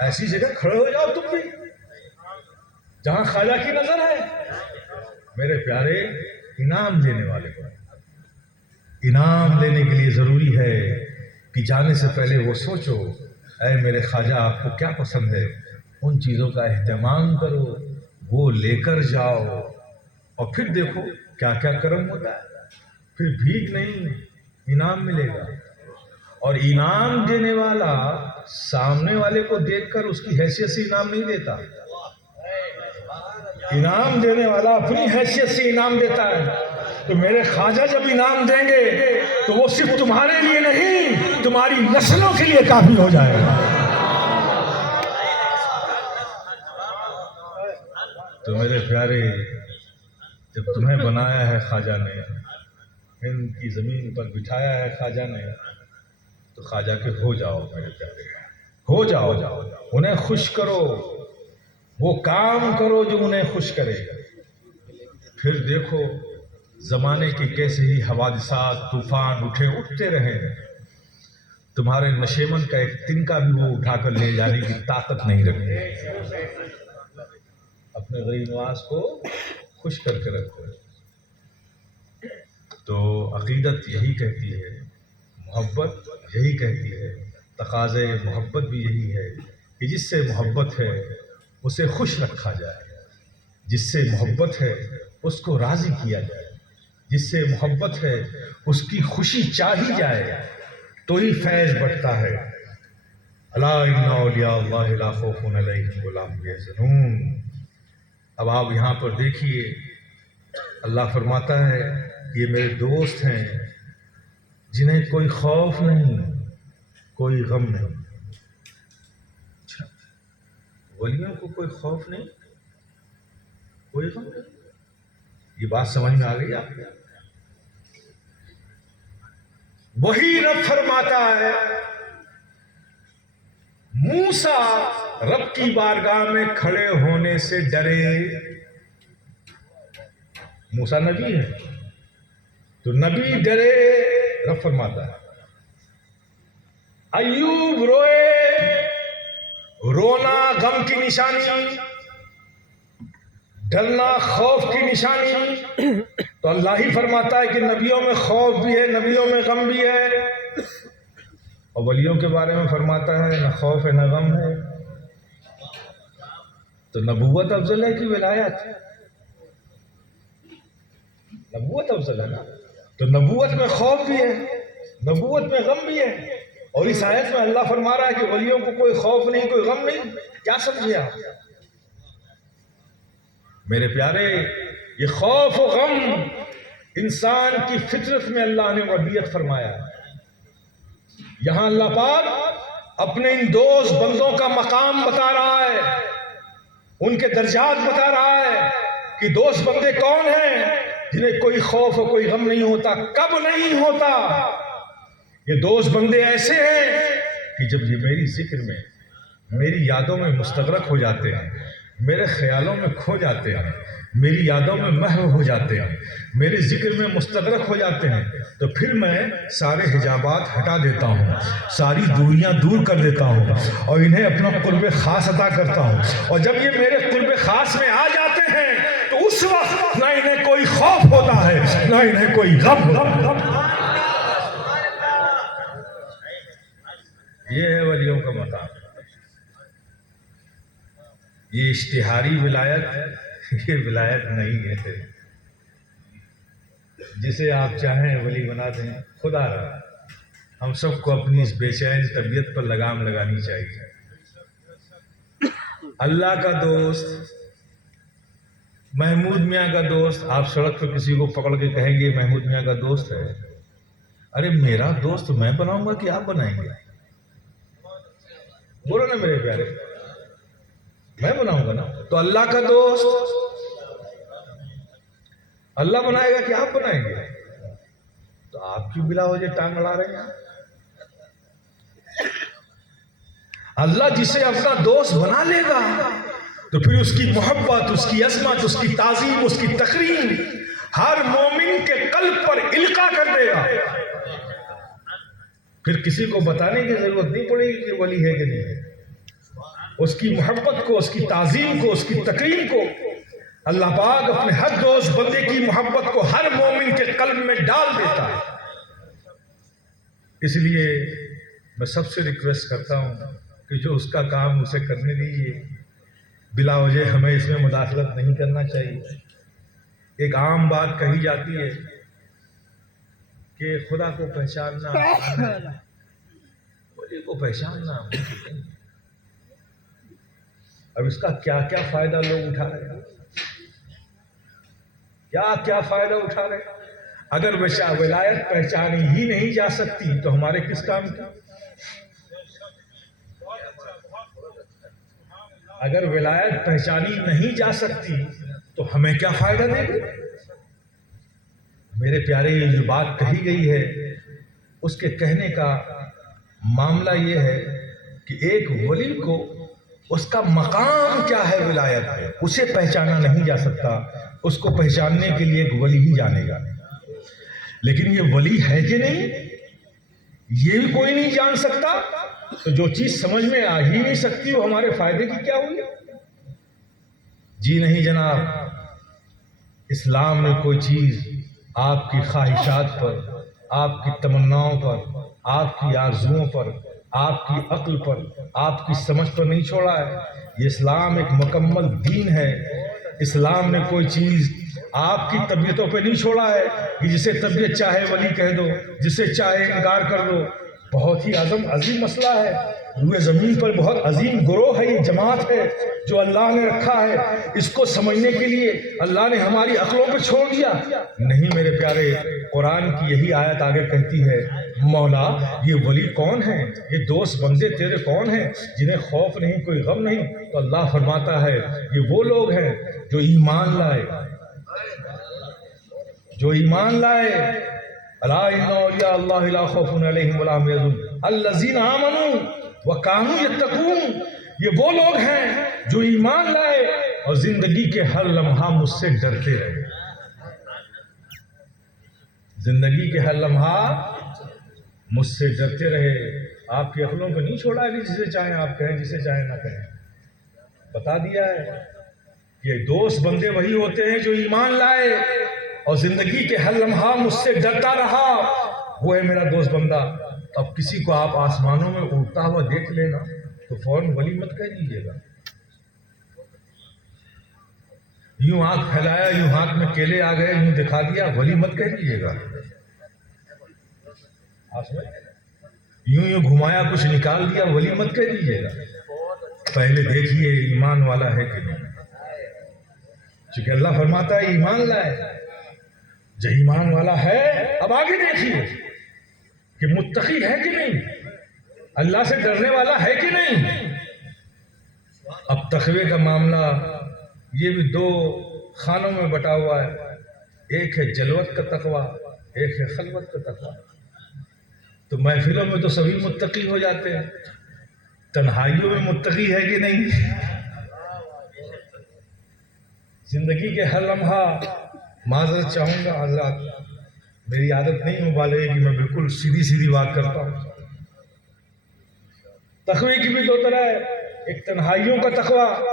ایسی جگہ کھڑے ہو جاؤ تم بھی جہاں خواجہ کی نظر ہے. میرے پیارے، انعام لینے والے کو انعام لینے کے لیے ضروری ہے کہ جانے سے پہلے وہ سوچو، اے میرے خواجہ آپ کو کیا پسند ہے، ان چیزوں کا اہتمام کرو، وہ لے کر جاؤ، اور پھر دیکھو کیا کیا کرم ہوتا ہے. پھر بھیک نہیں، انعام ملے گا. اور انعام دینے والا سامنے والے کو دیکھ کر اس کی حیثیت سے انعام نہیں دیتا. انعام دینے والا اپنی حیثیت سے انعام دیتا ہے. تو میرے خواجہ جب انعام دیں گے تو وہ صرف تمہارے لیے نہیں، تمہاری نسلوں کے لیے کافی ہو جائے گا. تو میرے پیارے، جب تمہیں بنایا ہے خواجہ نے، ہند کی زمین پر بٹھایا ہے خواجہ نے، تو خواجہ کے ہو جاؤ میرے پیارے، ہو جاؤ. انہیں خوش کرو، وہ کام کرو جو انہیں خوش کرے. پھر دیکھو زمانے کے کیسے ہی حوادثات، طوفان اٹھتے رہے، تمہارے نشیمن کا ایک تنکا بھی وہ اٹھا کر لے جانے کی طاقت نہیں رکھتے. اپنے غریب نواز کو خوش کر کے رکھو. تو عقیدت یہی کہتی ہے، محبت یہی کہتی ہے، تقاضے محبت بھی یہی ہے کہ جس سے محبت ہے اسے خوش رکھا جائے، جس سے محبت ہے اس کو راضی کیا جائے، جس سے محبت ہے اس کی خوشی چاہی جائے، تو ہی فیض بڑھتا ہے۔ الا ان اولیاء اللہ لا خوف علیہم ولا هم یحزنون۔ اب آپ یہاں پر دیکھیے، اللہ فرماتا ہے یہ میرے دوست ہیں جنہیں کوئی خوف نہیں، کوئی غم نہیں۔ اچھا، ولیوں کو کوئی خوف نہیں، کوئی غم نہیں، یہ بات سمجھ میں آ گئی آپ کو؟ وہی رب فرماتا ہے موسیٰ رب کی بارگاہ میں کھڑے ہونے سے ڈرے۔ موسیٰ نبی ہے تو نبی ڈرے، رب فرماتا ہے۔ ایوب روئے، رونا غم کی نشانی، ڈرنا خوف کی نشانی، تو اللہ ہی فرماتا ہے کہ نبیوں میں خوف بھی ہے، نبیوں میں غم بھی ہے، اور ولیوں کے بارے میں فرماتا ہے نہ خوف ہے نہ غم ہے۔ تو نبوت افضل ہے کہ ولایت؟ نبوت افضل ہے نا، تو نبوت میں خوف بھی ہے، نبوت میں غم بھی ہے، اور اس آیت میں اللہ فرما رہا ہے کہ ولیوں کو کوئی خوف نہیں، کوئی غم نہیں۔ کیا سمجھے آپ؟ میرے پیارے، یہ خوف و غم انسان کی فطرت میں اللہ نے وضعیت فرمایا ہے۔ یہاں اللہ پاک اپنے ان دوست بندوں کا مقام بتا رہا ہے، ان کے درجات بتا رہا ہے کہ دوست بندے کون ہیں جنہیں کوئی خوف و کوئی غم نہیں ہوتا۔ کب نہیں ہوتا؟ یہ دوست بندے ایسے ہیں کہ جب یہ میری ذکر میں، میری یادوں میں مستغرق ہو جاتے ہیں، میرے خیالوں میں کھو جاتے ہیں، میری یادوں میں محو ہو جاتے ہیں، میرے ذکر میں مستغرق ہو جاتے ہیں، تو پھر میں سارے حجابات ہٹا دیتا ہوں، ساری دوریاں دور کر دیتا ہوں، اور انہیں اپنا قرب خاص عطا کرتا ہوں۔ اور جب یہ میرے قرب خاص میں آ جاتے ہیں تو اس وقت نہ انہیں کوئی خوف ہوتا ہے، نہ انہیں کوئی غم ہوتا ہے۔ یہ ہے ولیوں کا مقام۔ یہ اشتہاری ولایت، یہ ولایت نہیں ہے۔ جسے آپ چاہیں ولی بنا دیں، خدا رہا۔ ہم سب کو اپنی اس بے چین طبیعت پر لگام لگانی چاہیے۔ اللہ کا دوست، محمود میاں کا دوست، آپ سڑک پہ کسی کو پکڑ کے کہیں گے محمود میاں کا دوست ہے، ارے میرا دوست میں بناؤں گا کہ آپ بنائیں گے؟ بولو نا میرے پیارے، میں بناؤں گا نا۔ تو اللہ کا دوست اللہ بنائے گا کہ آپ بنائیں گے؟ تو آپ کیوں بلا وجہ ٹانگ اڑا رہے ہیں؟ اللہ جسے اپنا دوست بنا لے گا تو پھر اس کی محبت، اس کی عظمت، اس کی تعظیم، اس کی تکریم ہر مومن کے قلب پر القاء کر دے گا۔ پھر کسی کو بتانے کی ضرورت نہیں پڑے گی کہ ولی ہے کہ نہیں ہے۔ اس کی محبت کو، اس کی تعظیم کو، اس کی تکریم کو اللہ پاک اپنے ہر دوست بندے کی محبت کو ہر مومن کے قلب میں ڈال دیتا ہے۔ اس لیے میں سب سے ریکویسٹ کرتا ہوں کہ جو اس کا کام اسے کرنے دیجیے، بلا وجہ ہمیں اس میں مداخلت نہیں کرنا چاہیے۔ ایک عام بات کہی جاتی ہے کہ خدا کو پہچاننا، ولی کو پہچاننا ممکن نہیں۔ اب اس کا کیا کیا فائدہ لوگ اٹھا رہے ہیں، کیا کیا فائدہ اٹھا رہے ہیں۔ اگر ولایت پہچانی ہی نہیں جا سکتی تو ہمارے کس کام کی؟ اگر ولایت پہچانی نہیں جا سکتی تو ہمیں کیا فائدہ دے گی؟ میرے پیارے، یہ جو بات کہی گئی ہے اس کے کہنے کا معاملہ یہ ہے کہ ایک ولی کو اس کا مقام کیا ہے ولایت میں، اسے پہچانا نہیں جا سکتا۔ اس کو پہچاننے کے لیے ایک ولی ہی جانے گا، لیکن یہ ولی ہے کہ نہیں یہ بھی کوئی نہیں جان سکتا۔ تو جو چیز سمجھ میں آ ہی نہیں سکتی وہ ہمارے فائدے کی کیا ہوئی؟ جی نہیں جناب، اسلام میں کوئی چیز آپ کی خواہشات پر، آپ کی تمناؤں پر، آپ کی آرزوؤں پر، آپ کی عقل پر، آپ کی سمجھ پر نہیں چھوڑا ہے۔ یہ اسلام ایک مکمل دین ہے۔ اسلام نے کوئی چیز آپ کی طبیعتوں پہ نہیں چھوڑا ہے کہ جسے طبیعت چاہے ولی کہہ دو، جسے چاہے انکار کر دو۔ بہت ہی عظیم مسئلہ ہے۔ روئے زمین پر بہت عظیم گروہ ہے، یہ جماعت ہے جو اللہ نے رکھا ہے۔ اس کو سمجھنے کے لیے اللہ نے ہماری عقلوں پہ چھوڑ دیا؟ نہیں میرے پیارے، قرآن کی یہی آیت آگے کہتی ہے، مولا یہ ولی کون ہیں، یہ دوست بندے تیرے کون ہیں جنہیں خوف نہیں، کوئی غم نہیں؟ تو اللہ فرماتا ہے یہ وہ لوگ ہیں جو ایمان لائے، جو ایمان لائے۔ الا ان اولیاء اللہ لا خوف علیہم ولا هم يحزنون الذین آمنوا وکانوا یتقون۔ یہ وہ لوگ ہیں جو ایمان لائے اور زندگی کے ہر لمحہ مجھ سے ڈرتے رہے۔ زندگی کے ہر لمحہ مجھ سے ڈرتے رہے۔ آپ کی عقلوں کو نہیں چھوڑا کہ جسے چاہیں آپ کہیں، جسے چاہیں نہ کہیں۔ بتا دیا ہے کہ دوست بندے وہی ہوتے ہیں جو ایمان لائے اور زندگی کے ہر لمحہ مجھ سے ڈرتا رہا، وہ ہے میرا دوست بندہ۔ اب کسی کو آپ آسمانوں میں اڑتا ہوا دیکھ لینا تو فوراً ولی مت کہہ دیجیے گا۔ یوں آنکھ پھیلایا، یوں ہاتھ میں کیلے آ گئے، یوں دکھا دیا، ولی مت کہہ دیجیے گا۔ یوں گھمایا، کچھ نکال دیا، ولی مت کہہ دیجیے گا۔ پہلے دیکھیے ایمان والا ہے کہ نہیں، چونکہ اللہ فرماتا ہے ایمان لائے۔ جو ایمان والا ہے اب آگے دیکھیے کہ متقی ہے کہ نہیں، اللہ سے ڈرنے والا ہے کہ نہیں۔ اب تقوی کا معاملہ یہ بھی دو خانوں میں بٹا ہوا ہے، ایک ہے جلوت کا تقوی، ایک ہے خلوت کا تقوی۔ تو محفلوں میں تو سبھی متقی ہو جاتے ہیں، تنہائیوں میں متقی ہے کہ نہیں؟ زندگی کے ہر لمحہ، معذرت چاہوں گا حضرات، میری عادت نہیں مبالغے کی، میں بالکل سیدھی بات کرتا ہوں۔ تقوی کی بھی دو طرح ہے، ایک تنہائیوں کا تقوی،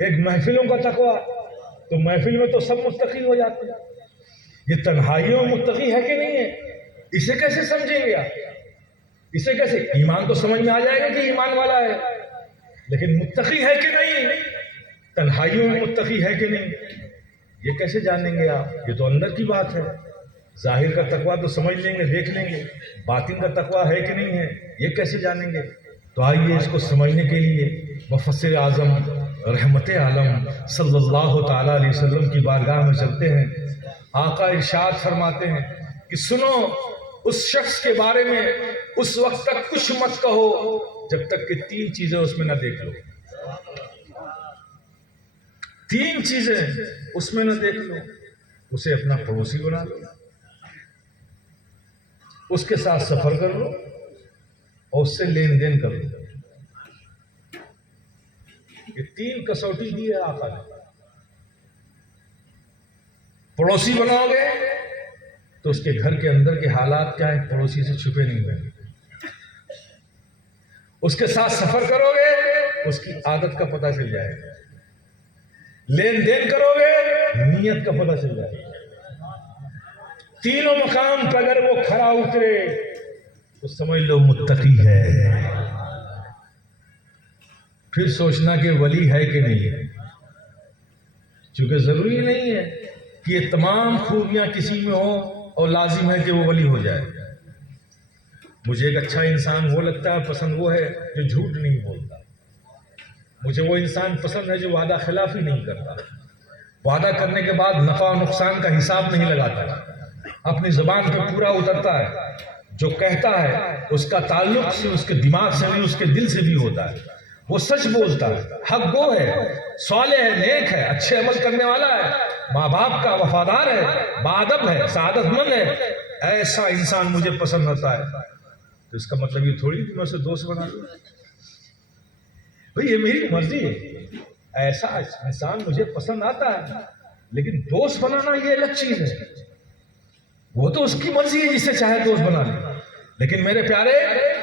ایک محفلوں کا تقوی۔ تو محفل میں تو سب متقی ہو جاتے ہیں، یہ تنہائیوں میں متقی ہے کہ نہیں ہے؟ اسے کیسے سمجھیں گے آپ؟ اسے کیسے؟ ایمان تو سمجھ میں آ جائے گا کہ ایمان والا ہے، لیکن متقی ہے کہ نہیں، تنہائیوں میں متقی ہے کہ نہیں، یہ کیسے جانیں گے آپ؟ یہ تو اندر کی بات ہے۔ ظاہر کا تقویٰ تو سمجھ لیں گے، دیکھ لیں گے، باطن کا تقویٰ ہے کہ نہیں ہے یہ کیسے جانیں گے؟ تو آئیے اس کو سمجھنے کے لیے مفسر اعظم رحمت عالم صلی اللہ تعالیٰ علیہ وسلم کی بارگاہ میں چلتے ہیں۔ آقا ارشاد فرماتے ہیں کہ سنو اس شخص کے بارے میں اس وقت تک کچھ مت کہو جب تک کہ تین چیزیں اس میں نہ دیکھ لو۔ تین چیزیں اس میں نہ دیکھ لو، اسے اپنا پڑوسی بنا لو، اس کے ساتھ سفر کر لو اور اس سے لین دین کر لو۔ یہ تین کسوٹی دی ہے آقا نے۔ پڑوسی بناؤ گے تو اس کے گھر کے اندر کے حالات کیا ہیں پڑوسی سے چھپے نہیں رہیں گے۔ اس کے ساتھ سفر کرو گے اس کی عادت کا پتہ چل جائے گا، لین دین کرو گے نیت کا پتہ چل جائے گا۔ تینوں مقام پر اگر وہ کھرا اترے تو سمجھ لو متقی ہے۔ پھر سوچنا کہ ولی ہے کہ نہیں ہے، چونکہ ضروری نہیں ہے کہ یہ تمام خوبیاں کسی میں ہوں اور لازم ہے کہ وہ ولی ہو جائے۔ مجھے ایک اچھا انسان وہ لگتا ہے، پسند وہ ہے جو جھوٹ نہیں بولتا۔ مجھے وہ انسان پسند ہے جو وعدہ خلافی نہیں کرتا، وعدہ کرنے کے بعد نفع و نقصان کا حساب نہیں لگاتا، اپنی زبان پہ پورا اترتا ہے، جو کہتا ہے اس کا تعلق سے اس کے دماغ سے نہیں اس کے دل سے بھی ہوتا ہے، وہ سچ بولتا ہے، حق گو ہے، صالح ہے، نیک ہے، اچھے عمل کرنے والا ہے، ماں باپ کا وفادار ہے، باادب ہے، سعادت مند ہے، ایسا انسان مجھے پسند ہوتا ہے۔ تو اس کا مطلب یہ تھوڑی کہ میں اسے دوست بنا لوں، بھئی یہ میری مرضی ہے، ایسا انسان مجھے پسند آتا ہے، لیکن دوست بنانا یہ الگ چیز ہے، وہ تو اس کی مرضی ہے جسے چاہے دوست بنا لے۔ لیکن میرے پیارے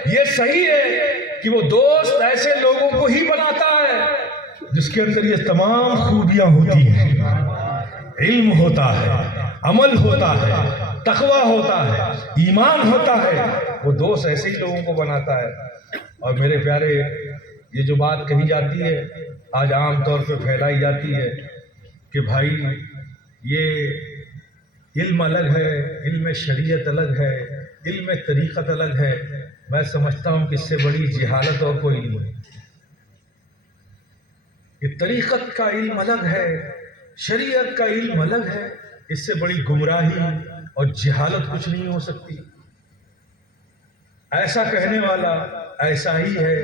یہ صحیح ہے کہ وہ دوست ایسے لوگوں کو ہی بناتا ہے جس کے اندر یہ تمام خوبیاں ہوتی ہیں، علم ہوتا ہے، عمل ہوتا ہے، تقویٰ ہوتا ہے، ایمان ہوتا ہے، وہ دوست ایسے ہی لوگوں کو بناتا ہے۔ اور میرے پیارے یہ جو بات کہی جاتی ہے آج عام طور پہ پھیلائی جاتی ہے کہ بھائی یہ علم الگ ہے، علم شریعت الگ ہے، علم طریقت الگ ہے، میں سمجھتا ہوں کہ اس سے بڑی جہالت اور کوئی نہیں ہے۔ یہ طریقت کا علم الگ ہے، شریعت کا علم الگ ہے، اس سے بڑی گمراہی اور جہالت کچھ نہیں ہو سکتی۔ ایسا کہنے والا ایسا ہی ہے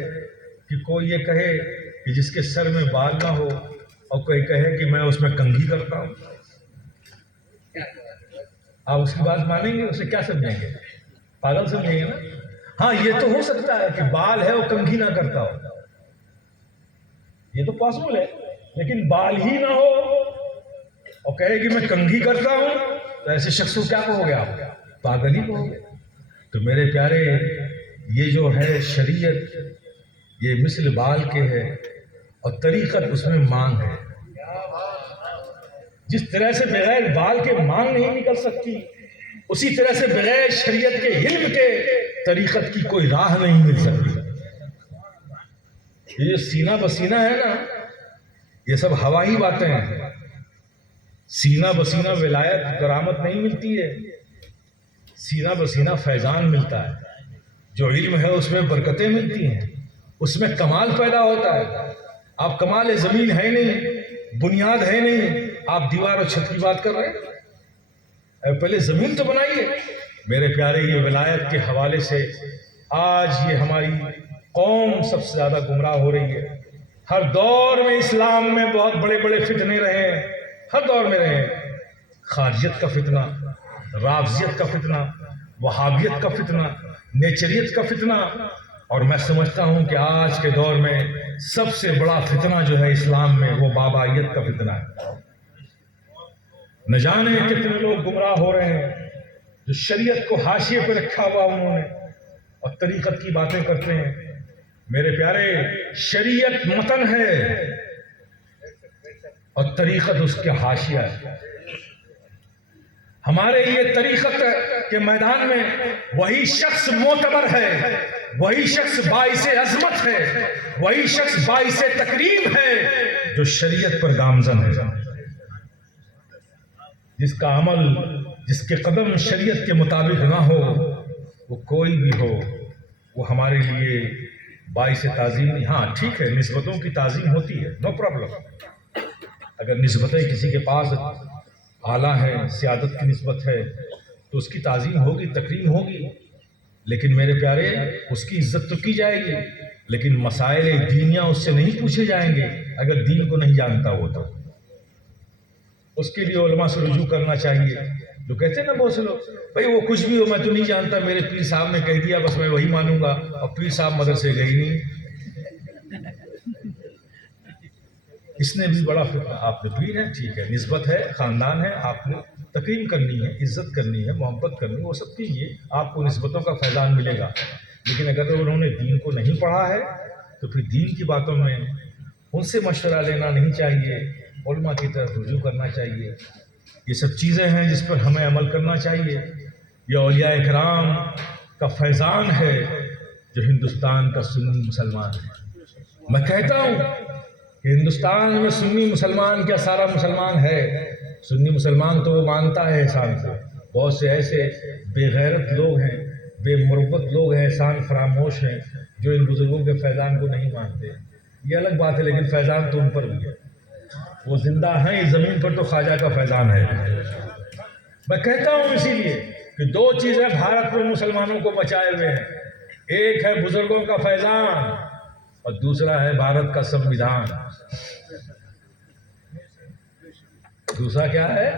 کہ کوئی یہ کہے کہ جس کے سر میں بال نہ ہو اور کوئی کہے کہ میں اس میں کنگھی کرتا ہوں۔ آپ اس کی بات مانیں گے؟ اسے کیا سمجھیں گے؟ پاگل سمجھیں گے نا؟ ہاں یہ تو ہو سکتا ہے کہ بال ہے وہ کنگھی نہ کرتا ہو، یہ تو پاسبل ہے، لیکن بال ہی نہ ہو اور کہے کہ میں کنگھی کرتا ہوں تو ایسے شخص کو کیا کہو گے آپ؟ پاگل ہی کہو گے۔ تو میرے پیارے یہ جو ہے شریعت یہ مثل بال کے ہے اور طریقت اس میں مانگ ہے۔ جس طرح سے بغیر بال کے مانگ نہیں نکل سکتی، اسی طرح سے بغیر شریعت کے علم کے طریقت کی کوئی راہ نہیں مل سکتی۔ یہ جو سینہ بسینہ ہے نا، یہ سب ہوائی باتیں ہیں۔ سینہ بسینہ ولایت کرامت نہیں ملتی ہے، سینہ بسینہ فیضان ملتا ہے۔ جو علم ہے اس میں برکتیں ملتی ہیں، اس میں کمال پیدا ہوتا ہے۔ آپ کمال زمین ہے نہیں، بنیاد ہے نہیں، آپ دیوار اور چھت کی بات کر رہے ہیں۔ پہلے زمین تو بنائیے۔ میرے پیارے یہ ولایت کے حوالے سے آج یہ ہماری قوم سب سے زیادہ گمراہ ہو رہی ہے۔ ہر دور میں اسلام میں بہت بڑے بڑے فتنے رہے ہیں، ہر دور میں رہے ہیں۔ خارجیت کا فتنہ، رافضیت کا فتنہ، وہابیت کا فتنہ، نیچریت کا فتنہ، اور میں سمجھتا ہوں کہ آج کے دور میں سب سے بڑا فتنہ جو ہے اسلام میں وہ بابائیت کا فتنہ ہے۔ نہ جانے کتنے لوگ گمراہ ہو رہے ہیں جو شریعت کو حاشیے پہ رکھا ہوا انہوں نے اور طریقت کی باتیں کرتے ہیں۔ میرے پیارے شریعت متن ہے اور طریقت اس کے حاشیہ ہے۔ ہمارے یہ طریقت کے میدان میں وہی شخص معتبر ہے، وہی شخص باعث عظمت ہے، وہی شخص باعث تکریم ہے جو شریعت پر گامزن ہے۔ جس کا عمل، جس کے قدم شریعت کے مطابق نہ ہو، وہ کوئی بھی ہو، وہ ہمارے لیے باعث تعظیم نہیں۔ ہاں ٹھیک ہے، نسبتوں کی تعظیم ہوتی ہے، نو پرابلم۔ اگر نسبتیں کسی کے پاس اعلیٰ ہے، سیادت کی نسبت ہے، تو اس کی تعظیم ہوگی، تکریم ہوگی، لیکن میرے پیارے اس کی عزت تو کی جائے گی، لیکن مسائل دینیہ اس سے نہیں پوچھے جائیں گے اگر دین کو نہیں جانتا ہو تو۔ اس کے لیے علماء سے رجوع کرنا چاہیے۔ جو کہتے ہیں نا بہت سے لوگ، بھائی وہ کچھ بھی ہو میں تو نہیں جانتا، میرے پیر صاحب نے کہہ دیا بس میں وہی مانوں گا، اور پیر صاحب مدرسے گئے ہی نہیں۔ اس نے بھی بڑا فکر، آپ نے پیر ہیں ٹھیک ہے، نسبت ہے، خاندان ہے، آپ نے تکریم کرنی ہے، عزت کرنی ہے، محبت کرنی ہے، وہ سب کیجیے، آپ کو نسبتوں کا فیضان ملے گا۔ لیکن اگر انہوں نے دین کو نہیں پڑھا ہے تو پھر دین کی باتوں میں ان سے مشورہ لینا نہیں چاہیے، علماء کی طرف رجوع کرنا چاہیے۔ یہ سب چیزیں ہیں جس پر ہمیں عمل کرنا چاہیے۔ یہ اولیاء کرام کا فیضان ہے جو ہندوستان کا سنی مسلمان ہے۔ میں کہتا ہوں کہ ہندوستان میں سنی مسلمان کیا سارا مسلمان ہے؟ سنی مسلمان تو وہ مانتا ہے احسان کو، بہت سے ایسے بے غیرت لوگ ہیں، بے مروت لوگ ہیں، احسان فراموش ہیں، جو ان بزرگوں کے فیضان کو نہیں مانتے۔ یہ الگ بات ہے، لیکن فیضان تو ان پر بھی ہے، وہ زندہ ہیں اس زمین پر تو خواجہ کا فیضان ہے۔ میں کہتا ہوں اسی لیے کہ دو چیزیں بھارت میں مسلمانوں کو بچائے ہوئے ہیں، ایک ہے بزرگوں کا فیضان اور دوسرا ہے بھارت کا سمویدھان۔ دوسرا کیا ہے؟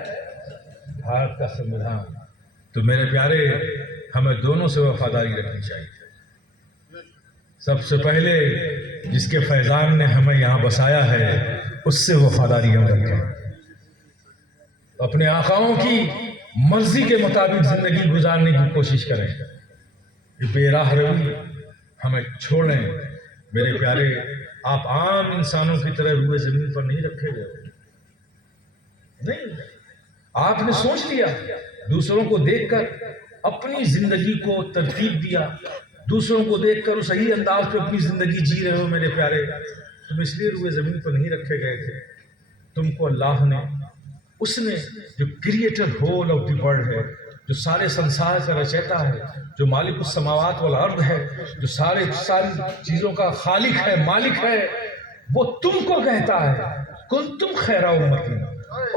بھارت کا سمویدھان۔ تو میرے پیارے ہمیں دونوں سے وفاداری رکھنی چاہیے۔ سب سے پہلے جس کے فیضان نے ہمیں یہاں بسایا ہے اس سے وفاداری ہم رکھیں، اپنے آقاؤں کی مرضی کے مطابق زندگی گزارنے کی کوشش کریں، یہ بے راہ روی ہمیں چھوڑیں۔ میرے پیارے آپ عام انسانوں کی طرح روئے زمین پر نہیں رکھے گئے، نہیں، آپ نے سوچ لیا، دوسروں کو دیکھ کر اپنی زندگی کو ترتیب دیا، دوسروں کو دیکھ کر صحیح انداز پہ اپنی زندگی جی رہے ہو میرے پیارے. تم اس لیے روئے زمین پر نہیں رکھے گئے تھے. تم کو اللہ نے، اس نے جو creator whole of the world ہے، جو سارے سنسار کا رچیتا ہے، جو مالک السماوات والارض ہے، جو ساری چیزوں کا خالق ہے، مالک ہے، وہ تم کو کہتا ہے کنتم خیر امتی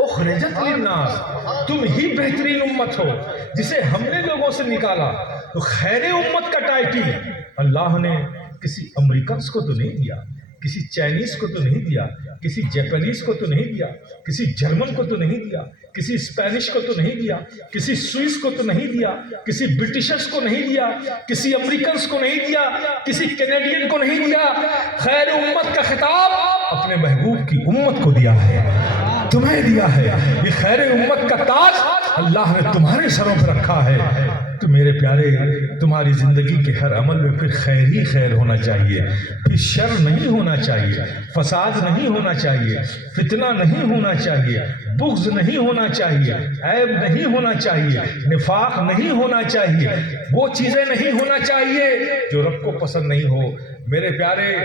اخرجت للناس، تم ہی بہترین امت ہو جسے ہم نے لوگوں سے نکالا. تو خیر امت کا ٹائٹل اللہ نے کسی امریکنس کو تو نہیں دیا، کسی چائنیز کو تو نہیں دیا، کسی جاپانیز کو تو نہیں دیا، کسی جرمن کو تو نہیں دیا، کسی اسپینش کو تو نہیں دیا، کسی سوئس کو تو نہیں دیا، کسی برٹشرز کو نہیں دیا، کسی امریکنز کو نہیں دیا، کسی کینیڈین کو نہیں دیا. خیر امت کا خطاب اپنے محبوب کی امت کو دیا ہے، تمہیں دیا ہے. یہ خیر امت کا تاج اللہ نے تمہارے سروں پر رکھا ہے. تو میرے پیارے، تمہاری زندگی کے ہر عمل میں پھر خیر ہی خیر ہونا چاہیے، پھر شر نہیں ہونا چاہیے، فساد نہیں ہونا چاہیے، فتنہ نہیں ہونا چاہیے، بغض نہیں ہونا چاہیے، عیب نہیں ہونا چاہیے، نفاق نہیں ہونا چاہیے، وہ چیزیں نہیں ہونا چاہیے جو رب کو پسند نہیں ہو. میرے پیارے،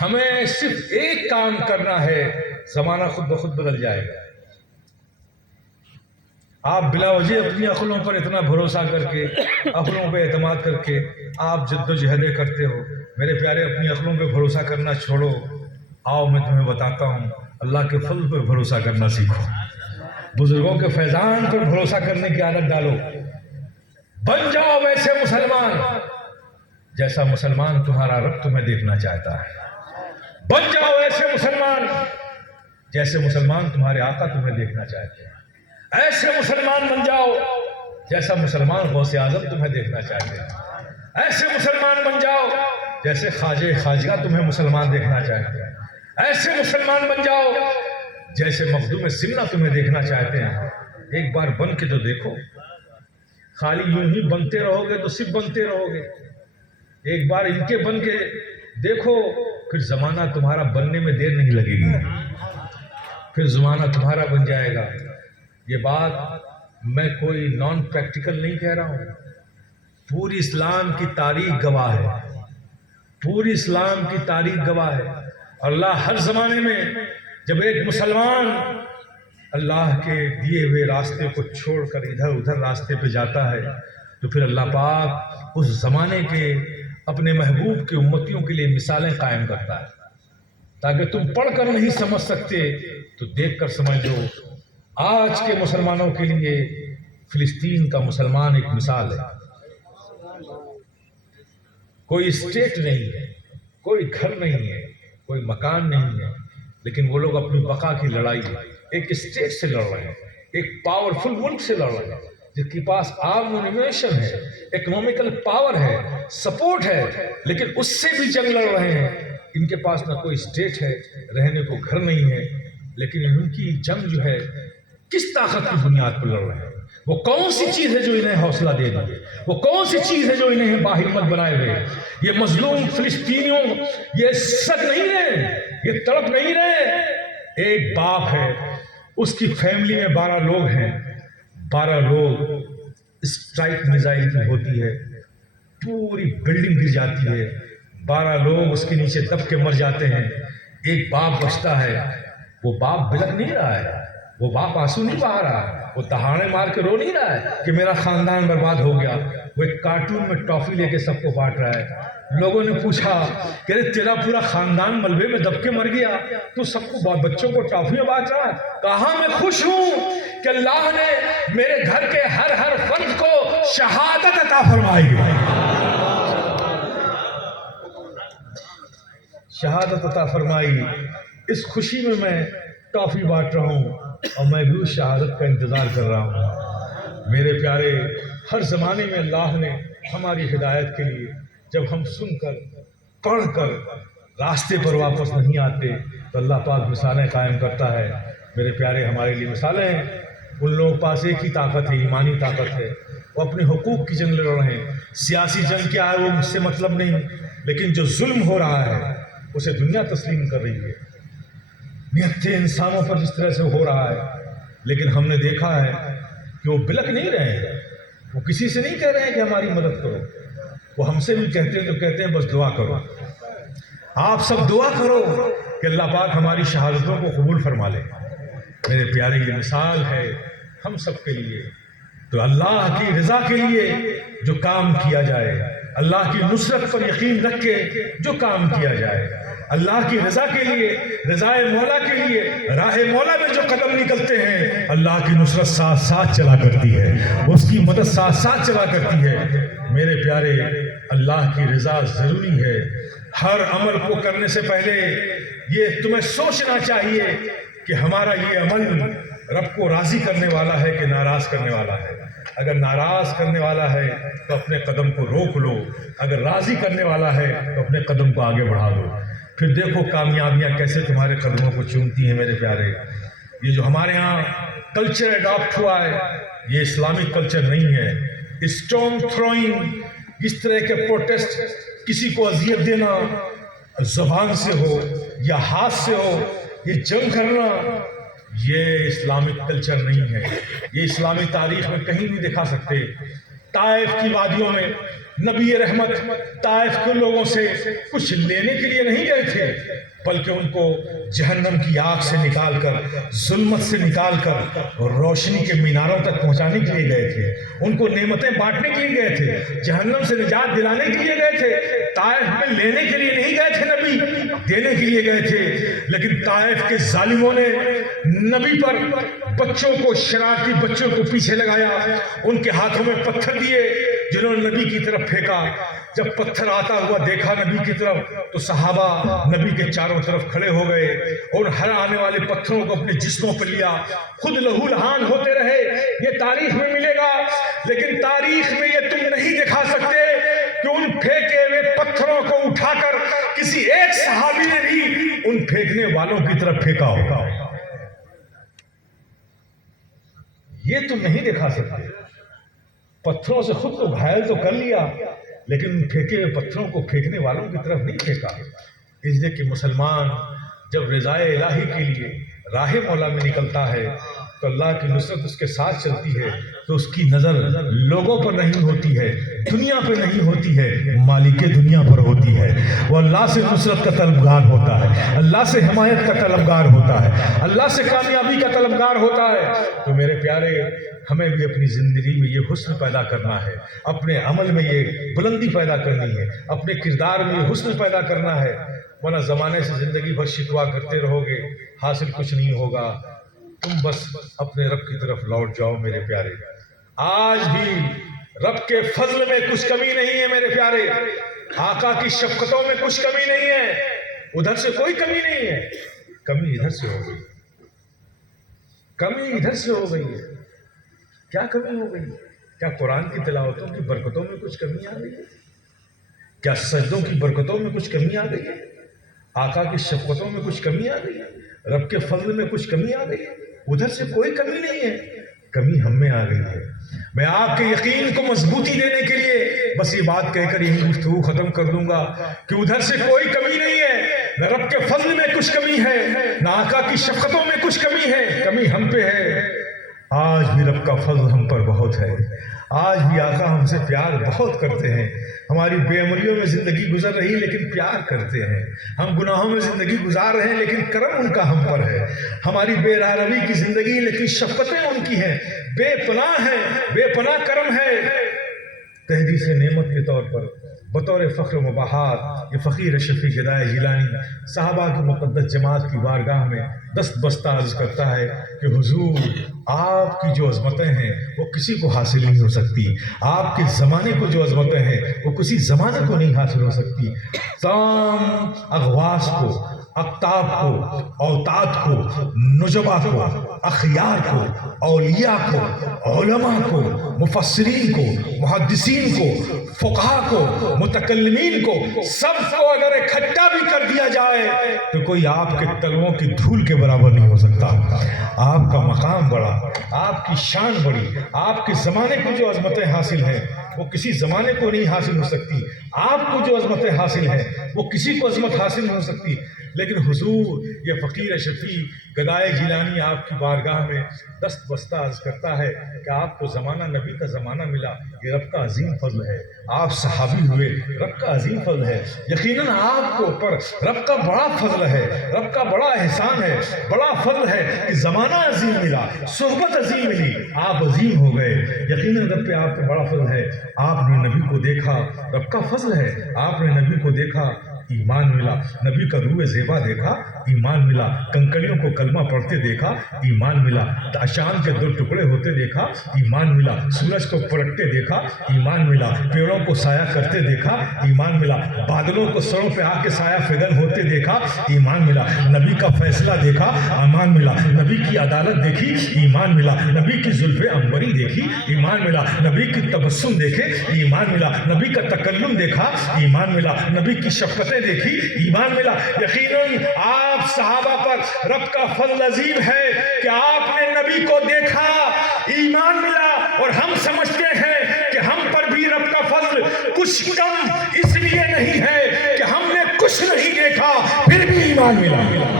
ہمیں صرف ایک کام کرنا ہے، زمانہ خود بخود بدل جائے گا. آپ بلا وجہ اپنی عقلوں پر اتنا بھروسہ کر کے، عقلوں پہ اعتماد کر کے آپ جد و جہدیں کرتے ہو. میرے پیارے، اپنی عقلوں پہ بھروسہ کرنا چھوڑو. آؤ میں تمہیں بتاتا ہوں، اللہ کے فضل پر بھروسہ کرنا سیکھو، بزرگوں کے فیضان پر بھروسہ کرنے کی عادت ڈالو. بن جاؤ ویسے مسلمان جیسا مسلمان تمہارا رب تمہیں دیکھنا چاہتا ہے. بن جاؤ ایسے مسلمان جیسے مسلمان تمہارے آقا تمہیں دیکھنا چاہتے ہیں. ایسے مسلمان بن جاؤ جیسا مسلمان غوث اعظم تمہیں دیکھنا چاہتے ہیں. ایسے مسلمان بن جاؤ جیسے خواجہ خواجہ تمہیں مسلمان دیکھنا چاہتے ہیں. ایسے مسلمان بن جاؤ جیسے مخدوم سمنہ تمہیں دیکھنا چاہتے ہیں. ایک بار بن کے تو دیکھو. خالی یوں ہی بنتے رہو گے تو صرف بنتے رہو گے. ایک بار ان کے بن کے دیکھو، پھر زمانہ تمہارا بننے میں دیر نہیں لگے گی، پھر زمانہ تمہارا بن جائے گا. یہ بات میں کوئی نان پریکٹیکل نہیں کہہ رہا ہوں، پوری اسلام کی تاریخ گواہ ہے، پوری اسلام کی تاریخ گواہ ہے. اللہ ہر زمانے میں جب ایک مسلمان اللہ کے دیے ہوئے راستے کو چھوڑ کر ادھر ادھر راستے پہ جاتا ہے تو پھر اللہ پاک اس زمانے کے اپنے محبوب کے امتیوں کے لیے مثالیں قائم کرتا ہے، تاکہ تم پڑھ کر نہیں سمجھ سکتے تو دیکھ کر سمجھ لو. آج کے مسلمانوں کے لیے فلسطین کا مسلمان ایک مثال ہے. کوئی اسٹیٹ نہیں ہے، کوئی گھر نہیں ہے، کوئی مکان نہیں ہے، لیکن وہ لوگ اپنی بقا کی لڑائی ایک اسٹیٹ سے لڑ رہے ہیں، ایک پاورفل ملک سے لڑ رہے ہیں جس کے پاس آرمنیشن ہے، اکنامیکل پاور ہے، سپورٹ ہے، لیکن اس سے بھی جنگ لڑ رہے ہیں. ان کے پاس نہ کوئی اسٹیٹ ہے، رہنے کو گھر نہیں ہے، لیکن ان کی جنگ جو ہے کس طاقت کی بنیاد پر لڑ رہے ہیں؟ وہ کون سی چیز ہے جو انہیں حوصلہ دے دی؟ وہ کون سی چیز ہے جو انہیں باہمت بنائے ہوئے؟ یہ مظلوم فلسطینیوں یہ سک نہیں رہے، یہ تڑپ نہیں رہے. ایک باپ ہے، اس کی فیملی میں 12 لوگ ہیں، 12 لوگ اسٹرائک میزائل کی ہوتی ہے، پوری بلڈنگ گر جاتی ہے، 12 لوگ اس کے نیچے دب کے مر جاتے ہیں. ایک باپ بچتا ہے. وہ باپ بلک نہیں رہا ہے، وہ باپ آنسو نہیں بہا رہا ہے، وہ دہاڑے مار کے رو نہیں رہا ہے کہ میرا خاندان برباد ہو گیا. وہ ایک کارٹون میں ٹافی لے کے سب کو بانٹ رہا ہے. لوگوں نے پوچھا کہ تیرا پورا خاندان ملبے میں دب کے مر گیا، تو سب کو بچوں کو ٹافیاں بانٹ رہا ہے. کہا میں خوش ہوں کہ اللہ نے میرے گھر کے ہر فرد کو شہادت عطا فرمائی ہے، شہادت عطا فرمائی. اس خوشی میں ٹافی بانٹ رہا ہوں اور میں بھی شہادت کا انتظار کر رہا ہوں. میرے پیارے، ہر زمانے میں اللہ نے ہماری ہدایت کے لیے جب ہم سن کر پڑھ کر راستے پر واپس نہیں آتے تو اللہ پاک مثالیں قائم کرتا ہے. میرے پیارے، ہمارے لیے مثالیں ہیں. ان لوگوں کے پاس ایک ہی طاقت ہے، ایمانی طاقت ہے. وہ اپنے حقوق کی جنگ لڑ رہے ہیں. سیاسی جنگ کیا ہے وہ مجھ سے مطلب نہیں، لیکن جو ظلم ہو رہا ہے اسے دنیا تسلیم کر رہی ہے. نہتے انسانوں پر جس طرح سے ہو رہا ہے، لیکن ہم نے دیکھا ہے کہ وہ بلک نہیں رہے ہیں. وہ کسی سے نہیں کہہ رہے ہیں کہ ہماری مدد کرو. وہ ہم سے بھی کہتے ہیں تو کہتے ہیں بس دعا کرو، آپ سب دعا کرو کہ اللہ پاک ہماری شہادتوں کو قبول فرما لے۔ میرے پیارے یہ مثال ہے ہم سب کے لیے، تو اللہ کی رضا کے لیے جو کام کیا جائے، اللہ کی نصرت پر یقین رکھ کے جو کام کیا جائے، اللہ کی رضا کے لیے، رضا مولا کے لیے راہ مولا میں جو قدم نکلتے ہیں، اللہ کی نصرت ساتھ ساتھ چلا کرتی ہے، اس کی مدد ساتھ ساتھ چلا کرتی ہے۔ میرے پیارے، اللہ کی رضا ضروری ہے۔ ہر عمل کو کرنے سے پہلے یہ تمہیں سوچنا چاہیے کہ ہمارا یہ عمل رب کو راضی کرنے والا ہے کہ ناراض کرنے والا ہے۔ اگر ناراض کرنے والا ہے تو اپنے قدم کو روک لو، اگر راضی کرنے والا ہے تو اپنے قدم کو آگے بڑھا دو، پھر دیکھو کامیابیاں کیسے تمہارے قدموں کو چومتی ہیں۔ میرے پیارے، یہ جو ہمارے ہاں کلچر اڈاپٹ ہوا ہے، یہ اسلامک کلچر نہیں ہے۔ اسٹون تھروئنگ، اس طرح کے پروٹیسٹ، کسی کو اذیت دینا، زبان سے ہو یا ہاتھ سے ہو، یہ جنگ کرنا، یہ اسلامک کلچر نہیں ہے۔ یہ اسلامی تاریخ میں کہیں نہیں دکھا سکتے۔ طائف کی وادیوں میں نبی رحمت طائف کے لوگوں سے کچھ لینے کے لیے نہیں گئے تھے، بلکہ ان کو جہنم کی آگ سے نکال کر، ظلمت سے نکال کر روشنی کے میناروں تک پہنچانے کے لیے گئے تھے۔ ان کو نعمتیں بانٹنے کے لیے گئے تھے، جہنم سے نجات دلانے کے لیے گئے تھے۔ طائف میں لینے کے لیے نہیں گئے تھے نبی، دینے کے لیے گئے تھے۔ لیکن طائف کے ظالموں نے نبی پر بچوں کو، شرارتی بچوں کو پیچھے لگایا، ان کے ہاتھوں میں پتھر دیے جنہوں نے نبی کی طرف پھینکا۔ جب پتھر آتا ہوا دیکھا نبی کی طرف تو صحابہ نبی کے چاروں طرف کھڑے ہو گئے اور ہر آنے والے پتھروں کو اپنے جسموں پر لیا، خود لہو لہان ہوتے رہے۔ یہ تاریخ میں ملے گا، لیکن تاریخ میں یہ تم نہیں دکھا سکتے کہ ان پھینکے ہوئے پتھروں کو اٹھا کر کسی ایک صحابی نے بھی ان پھینکنے والوں کی طرف پھینکا ہوگا۔ یہ تم نہیں دکھا سکتے۔ پتھروں سے خود کو گھائل تو کر لیا، لیکن ان پھینکے ہوئے پتھروں کو پھینکنے والوں کی طرف نہیں پھینکا۔ اس لیے کہ مسلمان جب رضائے الہی کے لیے راہ مولا میں نکلتا ہے تو اللہ کی نصرت اس کے ساتھ چلتی ہے، تو اس کی نظر لوگوں پر نہیں ہوتی ہے، دنیا پہ نہیں ہوتی ہے، مالک دنیا پر ہوتی ہے۔ وہ اللہ سے نصرت کا طلبگار ہوتا ہے، اللہ سے حمایت کا طلبگار ہوتا ہے، اللہ سے کامیابی کا طلبگار ہوتا ہے۔ تو میرے پیارے، ہمیں بھی اپنی زندگی میں یہ حسن پیدا کرنا ہے، اپنے عمل میں یہ بلندی پیدا کرنی ہے، اپنے کردار میں یہ حسن پیدا کرنا ہے، ورنہ زمانے سے زندگی بھر شکوا کرتے رہو گے، حاصل کچھ نہیں ہوگا۔ تم بس اپنے رب کی طرف لوٹ جاؤ میرے پیارے۔ آج بھی رب کے فضل میں کچھ کمی نہیں ہے میرے پیارے، آقا کی شفقتوں میں کچھ کمی نہیں ہے، ادھر سے کوئی کمی نہیں ہے، کمی ادھر سے ہو گئی، کمی ادھر سے ہو گئی ہے۔ کیا کمی ہو گئی؟ کیا قرآن کی تلاوتوں کی برکتوں میں کچھ کمی آ گئی ہے؟ کیا سجدوں کی برکتوں میں کچھ کمی آ گئی ہے؟ آقا کی شفقتوں میں کچھ کمی آ گئی ہے؟ رب کے فضل میں کچھ کمی آ گئی ہے؟ ادھر سے کوئی کمی نہیں ہے، کمی ہم میں آ گئی ہے۔ میں آپ کے یقین کو مضبوطی دینے کے لیے بس یہ بات کہہ کر یہی گفتگو ختم کر دوں گا کہ ادھر سے کوئی کمی نہیں ہے، نہ رب کے فضل میں کچھ کمی ہے، نہ آقا کی شفقتوں میں کچھ کمی ہے، کمی ہم پہ ہے۔ آج بھی رب کا فضل ہم پر بہت ہے، آج بھی آقا ہم سے پیار بہت کرتے ہیں۔ ہماری بے عملیوں میں زندگی گزر رہی لیکن پیار کرتے ہیں، ہم گناہوں میں زندگی گزار رہے ہیں لیکن کرم ان کا ہم پر ہے۔ ہماری بے راہ روی کی زندگی لیکن شفقتیں ان کی ہیں، بے پناہ ہیں، بے پناہ کرم ہے۔ تحدیث نعمت کے طور پر بطور فخر و مباحات یہ فقیر شفیع ہدایت جیلانی صحابہ کی مقدس جماعت کی بارگاہ میں دست بستہ عرض کرتا ہے کہ حضور، آپ کی جو عظمتیں ہیں وہ کسی کو حاصل نہیں ہو سکتی، آپ کے زمانے کو جو عظمتیں ہیں وہ کسی زمانے کو نہیں حاصل ہو سکتی۔ تمام اغواص کو، اقطاب کو، اوتاد کو، نجبا کو، اخیار کو، اولیاء کو، علماء کو، مفسرین کو، محدثین کو، فقہا کو، متکلمین کو، سب کو اگر اکٹھا بھی کر دیا جائے تو کوئی آپ کے تلووں کی دھول کے برابر نہیں ہو سکتا۔ آپ کا مقام بڑا، آپ کی شان بڑی، آپ کے زمانے کو جو عظمتیں حاصل ہیں وہ کسی زمانے کو نہیں حاصل ہو سکتی، آپ کو جو عظمتیں حاصل ہیں وہ کسی کو عظمت حاصل نہیں ہو سکتی۔ لیکن حضور یہ فقیر شفیع گدائے جیلانی آپ کی بارگاہ میں دست بستہ عرض کرتا ہے کہ آپ کو زمانہ نبی کا زمانہ ملا، یہ رب کا عظیم فضل ہے۔ آپ صحابی ہوئے، رب کا عظیم فضل ہے۔ یقیناً آپ کے اوپر رب کا بڑا فضل ہے، رب کا بڑا احسان ہے، بڑا فضل ہے کہ زمانہ عظیم ملا، صحبت عظیم ملی، آپ عظیم ہو گئے۔ یقیناً رب پہ آپ کا بڑا فضل ہے، آپ نے نبی کو دیکھا، رب کا فضل ہے، آپ نے نبی کو دیکھا، ایمان ملا، نبی کا روح زیبا دیکھا، ایمان ملا، کنکریوں کو کلمہ پڑھتے دیکھا، ایمان ملا، چاند کے 2 ٹکڑے ہوتے دیکھا، ایمان ملا، سورج کو پلٹتے دیکھا، ایمان ملا، پیڑوں کو سایہ کرتے دیکھا، ایمان ملا، بادلوں کو سروں پہ آ کے سایہ فگن ہوتے دیکھا، ایمان ملا، نبی کا فیصلہ دیکھا، ایمان ملا، نبی کی عدالت دیکھی، ایمان ملا، نبی کی زلف عنبری دیکھی، ایمان ملا، نبی کی تبسم دیکھے، ایمان ملا، نبی کا تکلم دیکھا، ایمان ملا، نبی کی شفقتیں دیکھی، ایمان ملا۔ یقیناً آپ صحابہ پر رب کا فضل عظیم ہے کہ آپ نے نبی کو دیکھا، ایمان ملا، اور ہم سمجھتے ہیں کہ ہم پر بھی رب کا فضل کچھ کم اس لیے نہیں ہے کہ ہم نے کچھ نہیں دیکھا پھر بھی ایمان ملا۔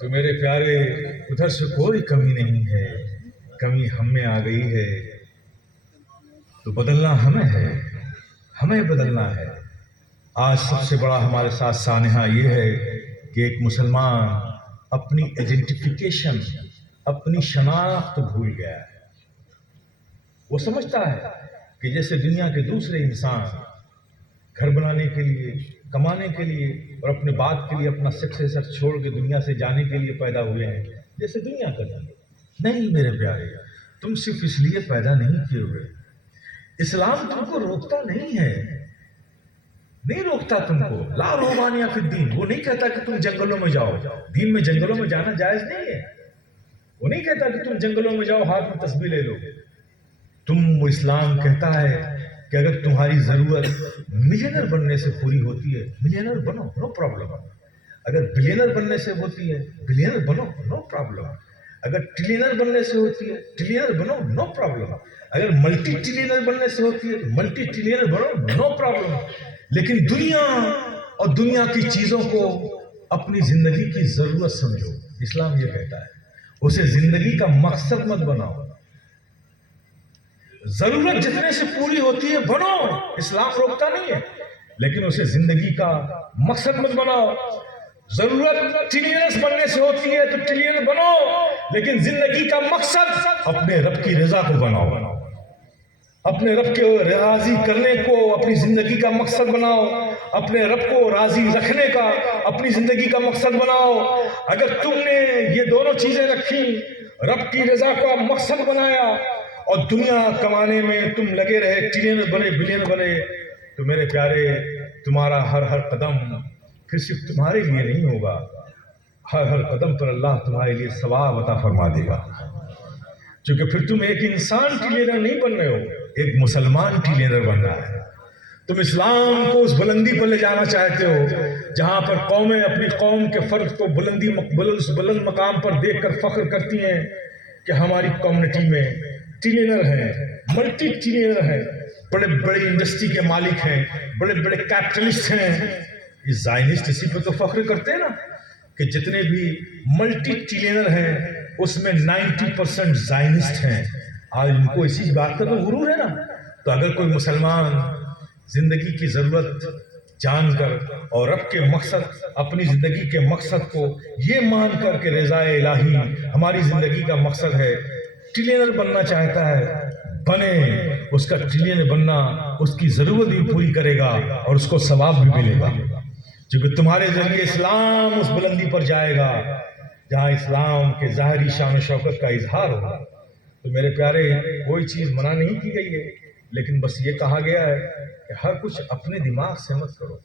تو میرے پیارے ادھر سے کوئی کمی نہیں ہے، کمی ہم میں آ گئی ہے، تو بدلنا ہمیں ہے، ہمیں بدلنا ہے۔ آج سب سے بڑا ہمارے ساتھ سانحہ یہ ہے کہ ایک مسلمان اپنی ایڈنٹیفیکیشن، اپنی شناخت بھول گیا ہے۔ وہ سمجھتا ہے کہ جیسے دنیا کے دوسرے انسان گھر بنانے کے لیے، کمانے کے لیے اور اپنے بات کے لیے اپنا سکسیسر چھوڑ کے دنیا سے جانے کے لیے پیدا ہوئے ہیں، جیسے دنیا کا جانے۔ نہیں میرے پیارے، تم صرف اس لیے پیدا نہیں کیے ہوئے۔ اسلام تم کو روکتا نہیں ہے، نہیں روکتا تم کو، لا رومانیہ فی الدین، وہ نہیں کہتا کہ تم جنگلوں میں جاؤ، دین میں جنگلوں میں جانا جائز نہیں ہے۔ وہ نہیں کہتا کہ تم جنگلوں میں جاؤ ہاتھ میں تسبیح لے لو۔ وہ اسلام کہتا ہے کہ اگر تمہاری ضرورت ملینر بننے سے پوری ہوتی ہے، ملینر بنو، نو پرابلم۔ اگر بلینر بننے سے ہوتی ہے، بلینر بنو، نو پرابلم۔ اگر ٹریلینر بننے سے ہوتی ہے، ٹریلینر بنو، نو پرابلم۔ اگر ملٹی ٹریلینر بننے سے ہوتی ہے، ملٹی ٹریلینر بنو، نو پرابلم۔ لیکن دنیا اور دنیا کی چیزوں کو اپنی زندگی کی ضرورت سمجھو، اسلام یہ کہتا ہے۔ اسے زندگی کا مقصد مت بناؤ۔ ضرورت جتنے سے پوری ہوتی ہے بنو، اسلام روکتا نہیں ہے، لیکن اسے زندگی کا مقصد مت بناؤ۔ ضرورت ٹریلینرز بننے سے ہوتی ہے تو ٹریلینر بنو، لیکن زندگی کا مقصد اپنے رب کی رضا کو بناؤ، اپنے رب کے راضی کرنے کو اپنی زندگی کا مقصد بناؤ، اپنے رب کو راضی رکھنے کا اپنی زندگی کا مقصد بناؤ۔ اگر تم نے یہ دونوں چیزیں رکھی، رب کی رضا کا مقصد بنایا اور دنیا کمانے میں تم لگے رہے، ٹریلینر بنے، بلینر بنے، تو میرے پیارے تمہارا ہر قدم پھر صرف تمہارے لیے نہیں ہوگا، ہر قدم پر اللہ تمہارے لیے ثواب عطا فرما دے گا، کیونکہ پھر تم ایک انسان ٹریلینر نہیں بن رہے ہو، ایک مسلمان ٹریلینر بن رہا ہے۔ تم اسلام کو اس بلندی پر لے جانا چاہتے ہو جہاں پر قومیں اپنی قوم کے فرد کو بلند مقام پر دیکھ کر فخر کرتی ہیں کہ ہماری کمیونٹی میں ٹریلینر ہیں، ملٹی ٹریلینر ہیں، بڑے بڑے انڈسٹری کے مالک ہیں، بڑے بڑے کیپٹلسٹ ہیں۔ یہ زائنسٹ اسی پہ تو فخر کرتے ہیں نا کہ جتنے بھی ملٹی ٹریلینر ہیں اس میں 90% زائنسٹ ہیں۔ آج ان کو اسی بات کا تو غرور ہے نا۔ تو اگر کوئی مسلمان زندگی کی ضرورت جان کر اور رب کے مقصد، اپنی زندگی کے مقصد کو یہ مان کر کہ رضا الہی ہماری زندگی کا مقصد ہے، ٹریلینر بننا چاہتا ہے، بنے۔ اس کا ٹریلینر بننا اس کی ضرورت بھی پوری کرے گا اور اس کو ثواب بھی ملے گا، کیونکہ تمہارے ذریعے اسلام اس بلندی پر جائے گا جہاں اسلام کے ظاہری شان و شوکت کا اظہار ہوگا۔ تو میرے پیارے، کوئی چیز منع نہیں کی گئی ہے، لیکن بس یہ کہا گیا ہے کہ ہر کچھ اپنے دماغ سے مت کرو۔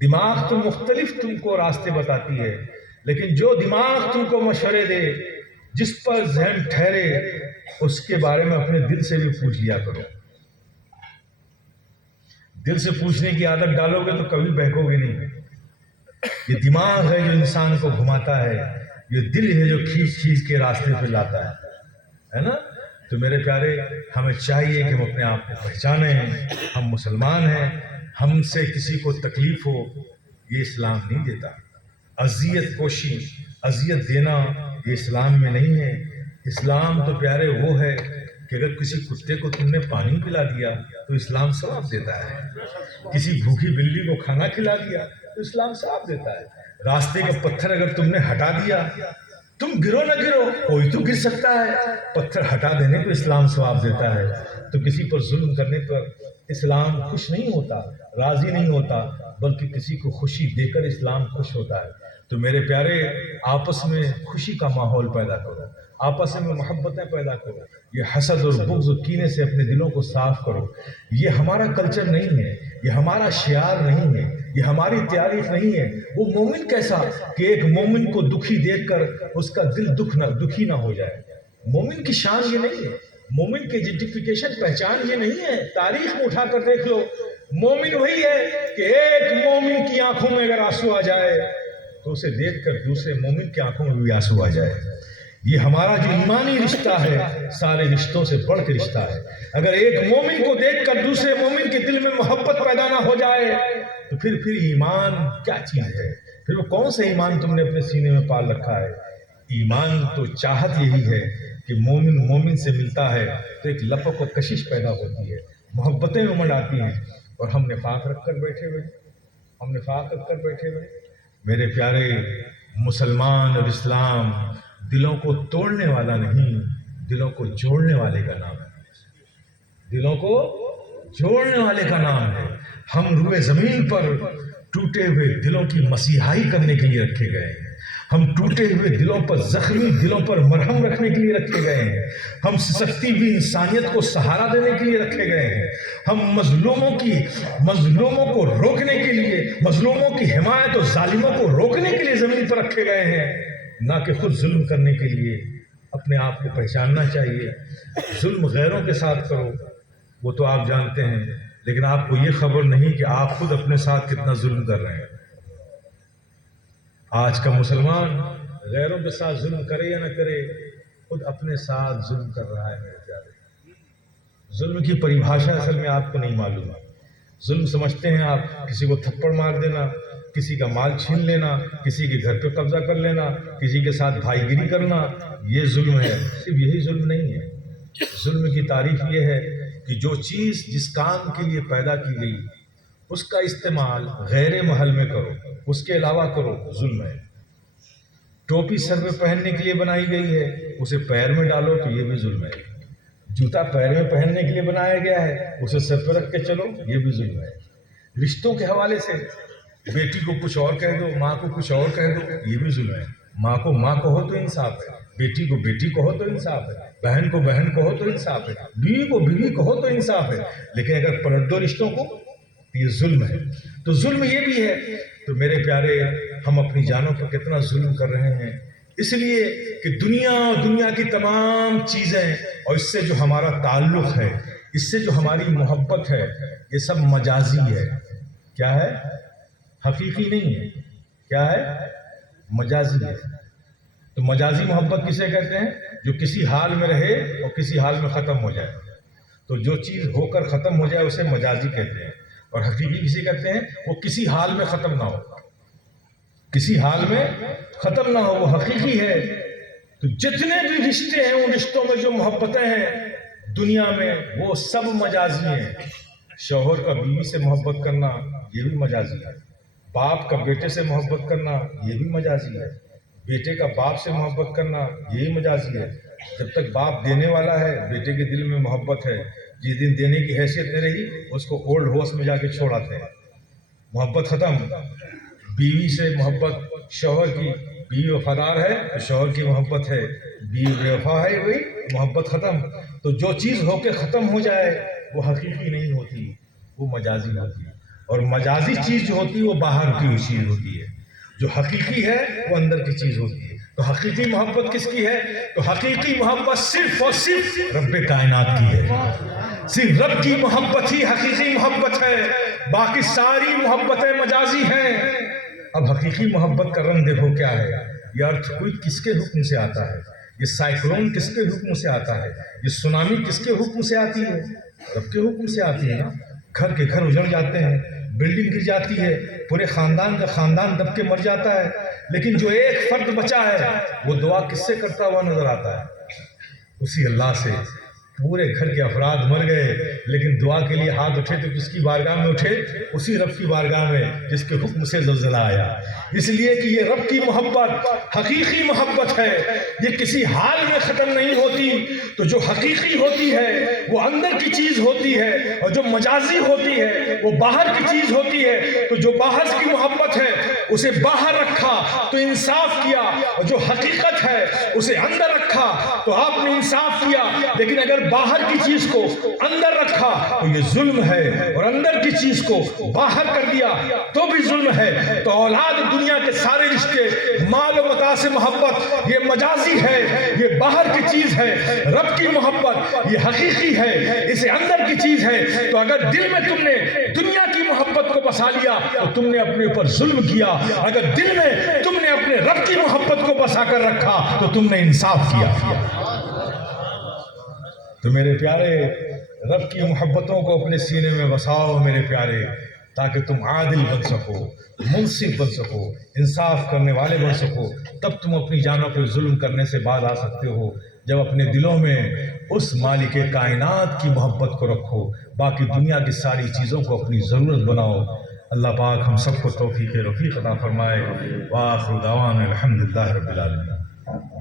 دماغ تو مختلف تم کو راستے بتاتی ہے، لیکن جو دماغ تم کو مشورے دے، جس پر ذہن ٹھہرے، اس کے بارے میں اپنے دل سے بھی پوچھ لیا کرو۔ دل سے پوچھنے کی عادت ڈالو گے تو کبھی بہکو گے نہیں۔ یہ دماغ ہے جو انسان کو گھماتا ہے، یہ دل ہے جو کھینچ کھینچ کے راستے پہ لاتا ہے نا. تو میرے پیارے ہمیں چاہیے کہ ہم اپنے آپ کو پہچانیں، ہم مسلمان ہیں. ہم سے کسی کو تکلیف ہو یہ اسلام نہیں دیتا. اذیت کوشی، اذیت دینا یہ اسلام میں نہیں ہے. اسلام تو پیارے وہ ہے کہ اگر کسی کتے کو تم نے پانی پلا دیا تو اسلام ثواب دیتا ہے. کسی بھوکی بلی کو کھانا کھلا دیا تو اسلام ثواب دیتا ہے. راستے کا پتھر اگر تم نے ہٹا دیا، تم گرو نہ گرو کوئی تو گر سکتا ہے، پتھر ہٹا دینے کو اسلام ثواب دیتا ہے. تو کسی پر ظلم کرنے پر اسلام خوش نہیں ہوتا، راضی نہیں ہوتا، بلکہ کسی کو خوشی دے کر اسلام خوش ہوتا ہے. تو میرے پیارے آپس میں خوشی کا ماحول پیدا کرو، آپس میں محبتیں پیدا کرو. یہ حسد اور بغض و کینے سے اپنے دلوں کو صاف کرو. یہ ہمارا کلچر نہیں ہے، یہ ہمارا شعار نہیں ہے، یہ ہماری تاریخ نہیں ہے. وہ مومن کیسا کہ ایک مومن کو دکھی دیکھ کر اس کا دل دکھی نہ ہو جائے. مومن کی شان یہ نہیں ہے، مومن کی آئیڈینٹیفیکیشن پہچان یہ نہیں ہے. تاریخ میں اٹھا کر دیکھ لو، مومن وہی ہے کہ ایک مومن کی آنکھوں میں اگر آنسو آ جائے تو اسے دیکھ کر دوسرے مومن کی آنکھوں میں بھی آنسو آ جائے. یہ ہمارا جو ایمانی رشتہ ہے سارے رشتوں سے بڑھ کے رشتہ ہے. اگر ایک مومن کو دیکھ کر دوسرے مومن کے دل میں محبت پیدا نہ ہو جائے تو پھر ایمان کیا چیز ہے؟ پھر وہ کون سا ایمان تم نے اپنے سینے میں پال رکھا ہے؟ ایمان تو چاہت یہی ہے کہ مومن سے ملتا ہے تو ایک لپک و کشش پیدا ہوتی ہے، محبتیں امڑ آتی ہیں. اور ہم نفاق رکھ کر بیٹھے ہوئے میرے پیارے مسلمان اور اسلام دلوں کو توڑنے والا نہیں، دلوں کو جوڑنے والے کا نام ہے. دلوں کو جوڑنے والے کا نام ہے. ہم روئے زمین پر ٹوٹے ہوئے دلوں کی مسیحائی کرنے کے لیے رکھے گئے ہیں. ہم ٹوٹے ہوئے دلوں پر، زخمی دلوں پر مرہم رکھنے کے لیے رکھے گئے ہیں. ہم سستی ہوئی انسانیت کو سہارا دینے کے لیے رکھے گئے ہیں. ہم مظلوموں کو روکنے کے لیے، مظلوموں کی حمایت اور ظالموں کو روکنے کے لیے زمین پر رکھے گئے ہیں، نہ کہ خود ظلم کرنے کے لیے. اپنے آپ کو پہچاننا چاہیے. ظلم غیروں کے ساتھ کرو وہ تو آپ جانتے ہیں، لیکن آپ کو یہ خبر نہیں کہ آپ خود اپنے ساتھ کتنا ظلم کر رہے ہیں. آج کا مسلمان غیروں کے ساتھ ظلم کرے یا نہ کرے، خود اپنے ساتھ ظلم کر رہا ہے. میرے پیارے، ظلم کی پریبھاشا اصل میں آپ کو نہیں معلوم ہے. ظلم سمجھتے ہیں آپ کسی کو تھپڑ مار دینا، کسی کا مال چھین لینا، کسی کے گھر پہ قبضہ کر لینا، کسی کے ساتھ بھائی گیری کرنا، یہ ظلم ہے. صرف یہی ظلم نہیں ہے. ظلم کی تعریف یہ ہے کہ جو چیز جس کام کے لیے پیدا کی گئی اس کا استعمال غیر محل میں کرو، اس کے علاوہ کرو، ظلم ہے. ٹوپی سر پہ پہننے کے لیے بنائی گئی ہے، اسے پیر میں ڈالو تو یہ بھی ظلم ہے. جوتا پیر میں پہننے کے لیے بنایا گیا ہے، اسے سر پہ رکھ کے چلو، یہ بھی ظلم ہے. رشتوں کے حوالے سے بیٹی کو کچھ اور کہہ دو، ماں کو کچھ اور کہہ دو، یہ بھی ظلم ہے. ماں کو ماں کہو تو انصاف ہے، بیٹی کو بیٹی کہو تو انصاف ہے، بہن کو بہن کہو تو انصاف ہے، بیوی کو بیوی کہو تو انصاف ہے. لیکن اگر پلٹ دو رشتوں کو یہ ظلم ہے. تو ظلم یہ بھی ہے. تو میرے پیارے، ہم اپنی جانوں پر کتنا ظلم کر رہے ہیں، اس لیے کہ دنیا کی تمام چیزیں اور اس سے جو ہمارا تعلق ہے، اس سے جو ہماری محبت ہے، یہ سب مجازی ہے. کیا ہے؟ حقیقی نہیں ہے. کیا ہے؟ مجازی ہے. تو مجازی محبت کسے کہتے ہیں؟ جو کسی حال میں رہے اور کسی حال میں ختم ہو جائے. تو جو چیز ہو کر ختم ہو جائے اسے مجازی کہتے ہیں. اور حقیقی کسے کہتے ہیں؟ وہ کسی حال میں ختم نہ ہو، کسی حال میں ختم نہ ہو، وہ حقیقی ہے. تو جتنے بھی رشتے ہیں، ان رشتوں میں جو محبتیں ہیں دنیا میں، وہ سب مجازی ہیں. شوہر کا بیوی سے محبت کرنا یہ بھی مجازی ہے. باپ کا بیٹے سے محبت کرنا یہ بھی مجازی ہے. بیٹے کا باپ سے محبت کرنا یہی مجازی ہے. جب تک باپ دینے والا ہے، بیٹے کے دل میں محبت ہے. جس دن دینے کی حیثیت نہیں رہی، اس کو اولڈ ہاؤس میں جا کے چھوڑاتے ہیں. محبت ختم. بیوی سے محبت شوہر کی، بیوی وفادار ہے تو شوہر کی محبت ہے، بیوی بے وفا ہے وہی محبت ختم. تو جو چیز ہو کے ختم ہو جائے وہ حقیقی نہیں ہوتی، وہ مجازی ہوتی ہے. اور مجازی چیز جو ہوتی ہے وہ باہر کی چیز ہوتی ہے، جو حقیقی ہے وہ اندر کی چیز ہوتی ہے. تو حقیقی محبت کس کی ہے؟ تو حقیقی محبت صرف اور صرف رب کائنات کی ہے. صرف رب کی محبت ہی حقیقی محبت ہے، باقی ساری محبتیں مجازی ہیں. اب حقیقی محبت کا رنگ دیکھو کیا ہے. یہ ارتھکوئک کس کے حکم سے آتا ہے؟ یہ سائیکلون کس کے حکم سے آتا ہے؟ یہ سونامی کس کے حکم سے آتی ہے؟ رب کے حکم سے آتی ہے نا۔ گھر کے گھر اجڑ جاتے ہیں، بلڈنگ گر جاتی ہے، پورے خاندان کا خاندان دب کے مر جاتا ہے، لیکن جو ایک فرد بچا ہے وہ دعا کس سے کرتا ہوا نظر آتا ہے؟ اسی اللہ سے۔ پورے گھر کے افراد مر گئے لیکن دعا کے لیے ہاتھ اٹھے تو کس کی بارگاہ میں اٹھے؟ اسی رب کی بارگاہ میں جس کے حکم سے زلزلہ آیا۔ اس لیے کہ یہ رب کی محبت حقیقی محبت ہے، یہ کسی حال میں ختم نہیں ہوتی۔ تو جو حقیقی ہوتی ہے وہ اندر کی چیز ہوتی ہے، اور جو مجازی ہوتی ہے وہ باہر کی چیز ہوتی ہے۔ تو جو باہر کی محبت ہے اسے باہر رکھا تو انصاف کیا، اور جو حقیقت ہے اسے اندر رکھا تو آپ نے انصاف کیا۔ لیکن اگر باہر کی چیز کو اندر رکھا تو یہ ظلم ہے، اور اندر کی چیز کو باہر کر دیا تو بھی ظلم ہے۔ تو اولاد دنیا کے سارے رشتے مال و متاع سے محبت یہ مجازی ہے، یہ باہر کی چیز ہے۔ رب کی محبت یہ حقیقی ہے، اسے اندر کی چیز ہے۔ تو اگر دل میں تم نے دنیا کی محبت کو بسا لیا تو تم نے اپنے اوپر ظلم کیا، اگر دل میں تم نے اپنے رب کی محبت کو بسا کر رکھا تو تم نے انصاف کیا۔ تو میرے پیارے، رب کی محبتوں کو اپنے سینے میں بساؤ میرے پیارے، تاکہ تم عادل بن سکو، منصف بن سکو، انصاف کرنے والے بن سکو۔ تب تم اپنی جانوں پہ ظلم کرنے سے باز آ سکتے ہو، جب اپنے دلوں میں اس مالک کائنات کی محبت کو رکھو، باقی دنیا کی ساری چیزوں کو اپنی ضرورت بناؤ۔ اللہ پاک ہم سب کو توفیق رفیق عطا فرمائے۔ وآخر دعوانا الحمدللہ رب العالمین۔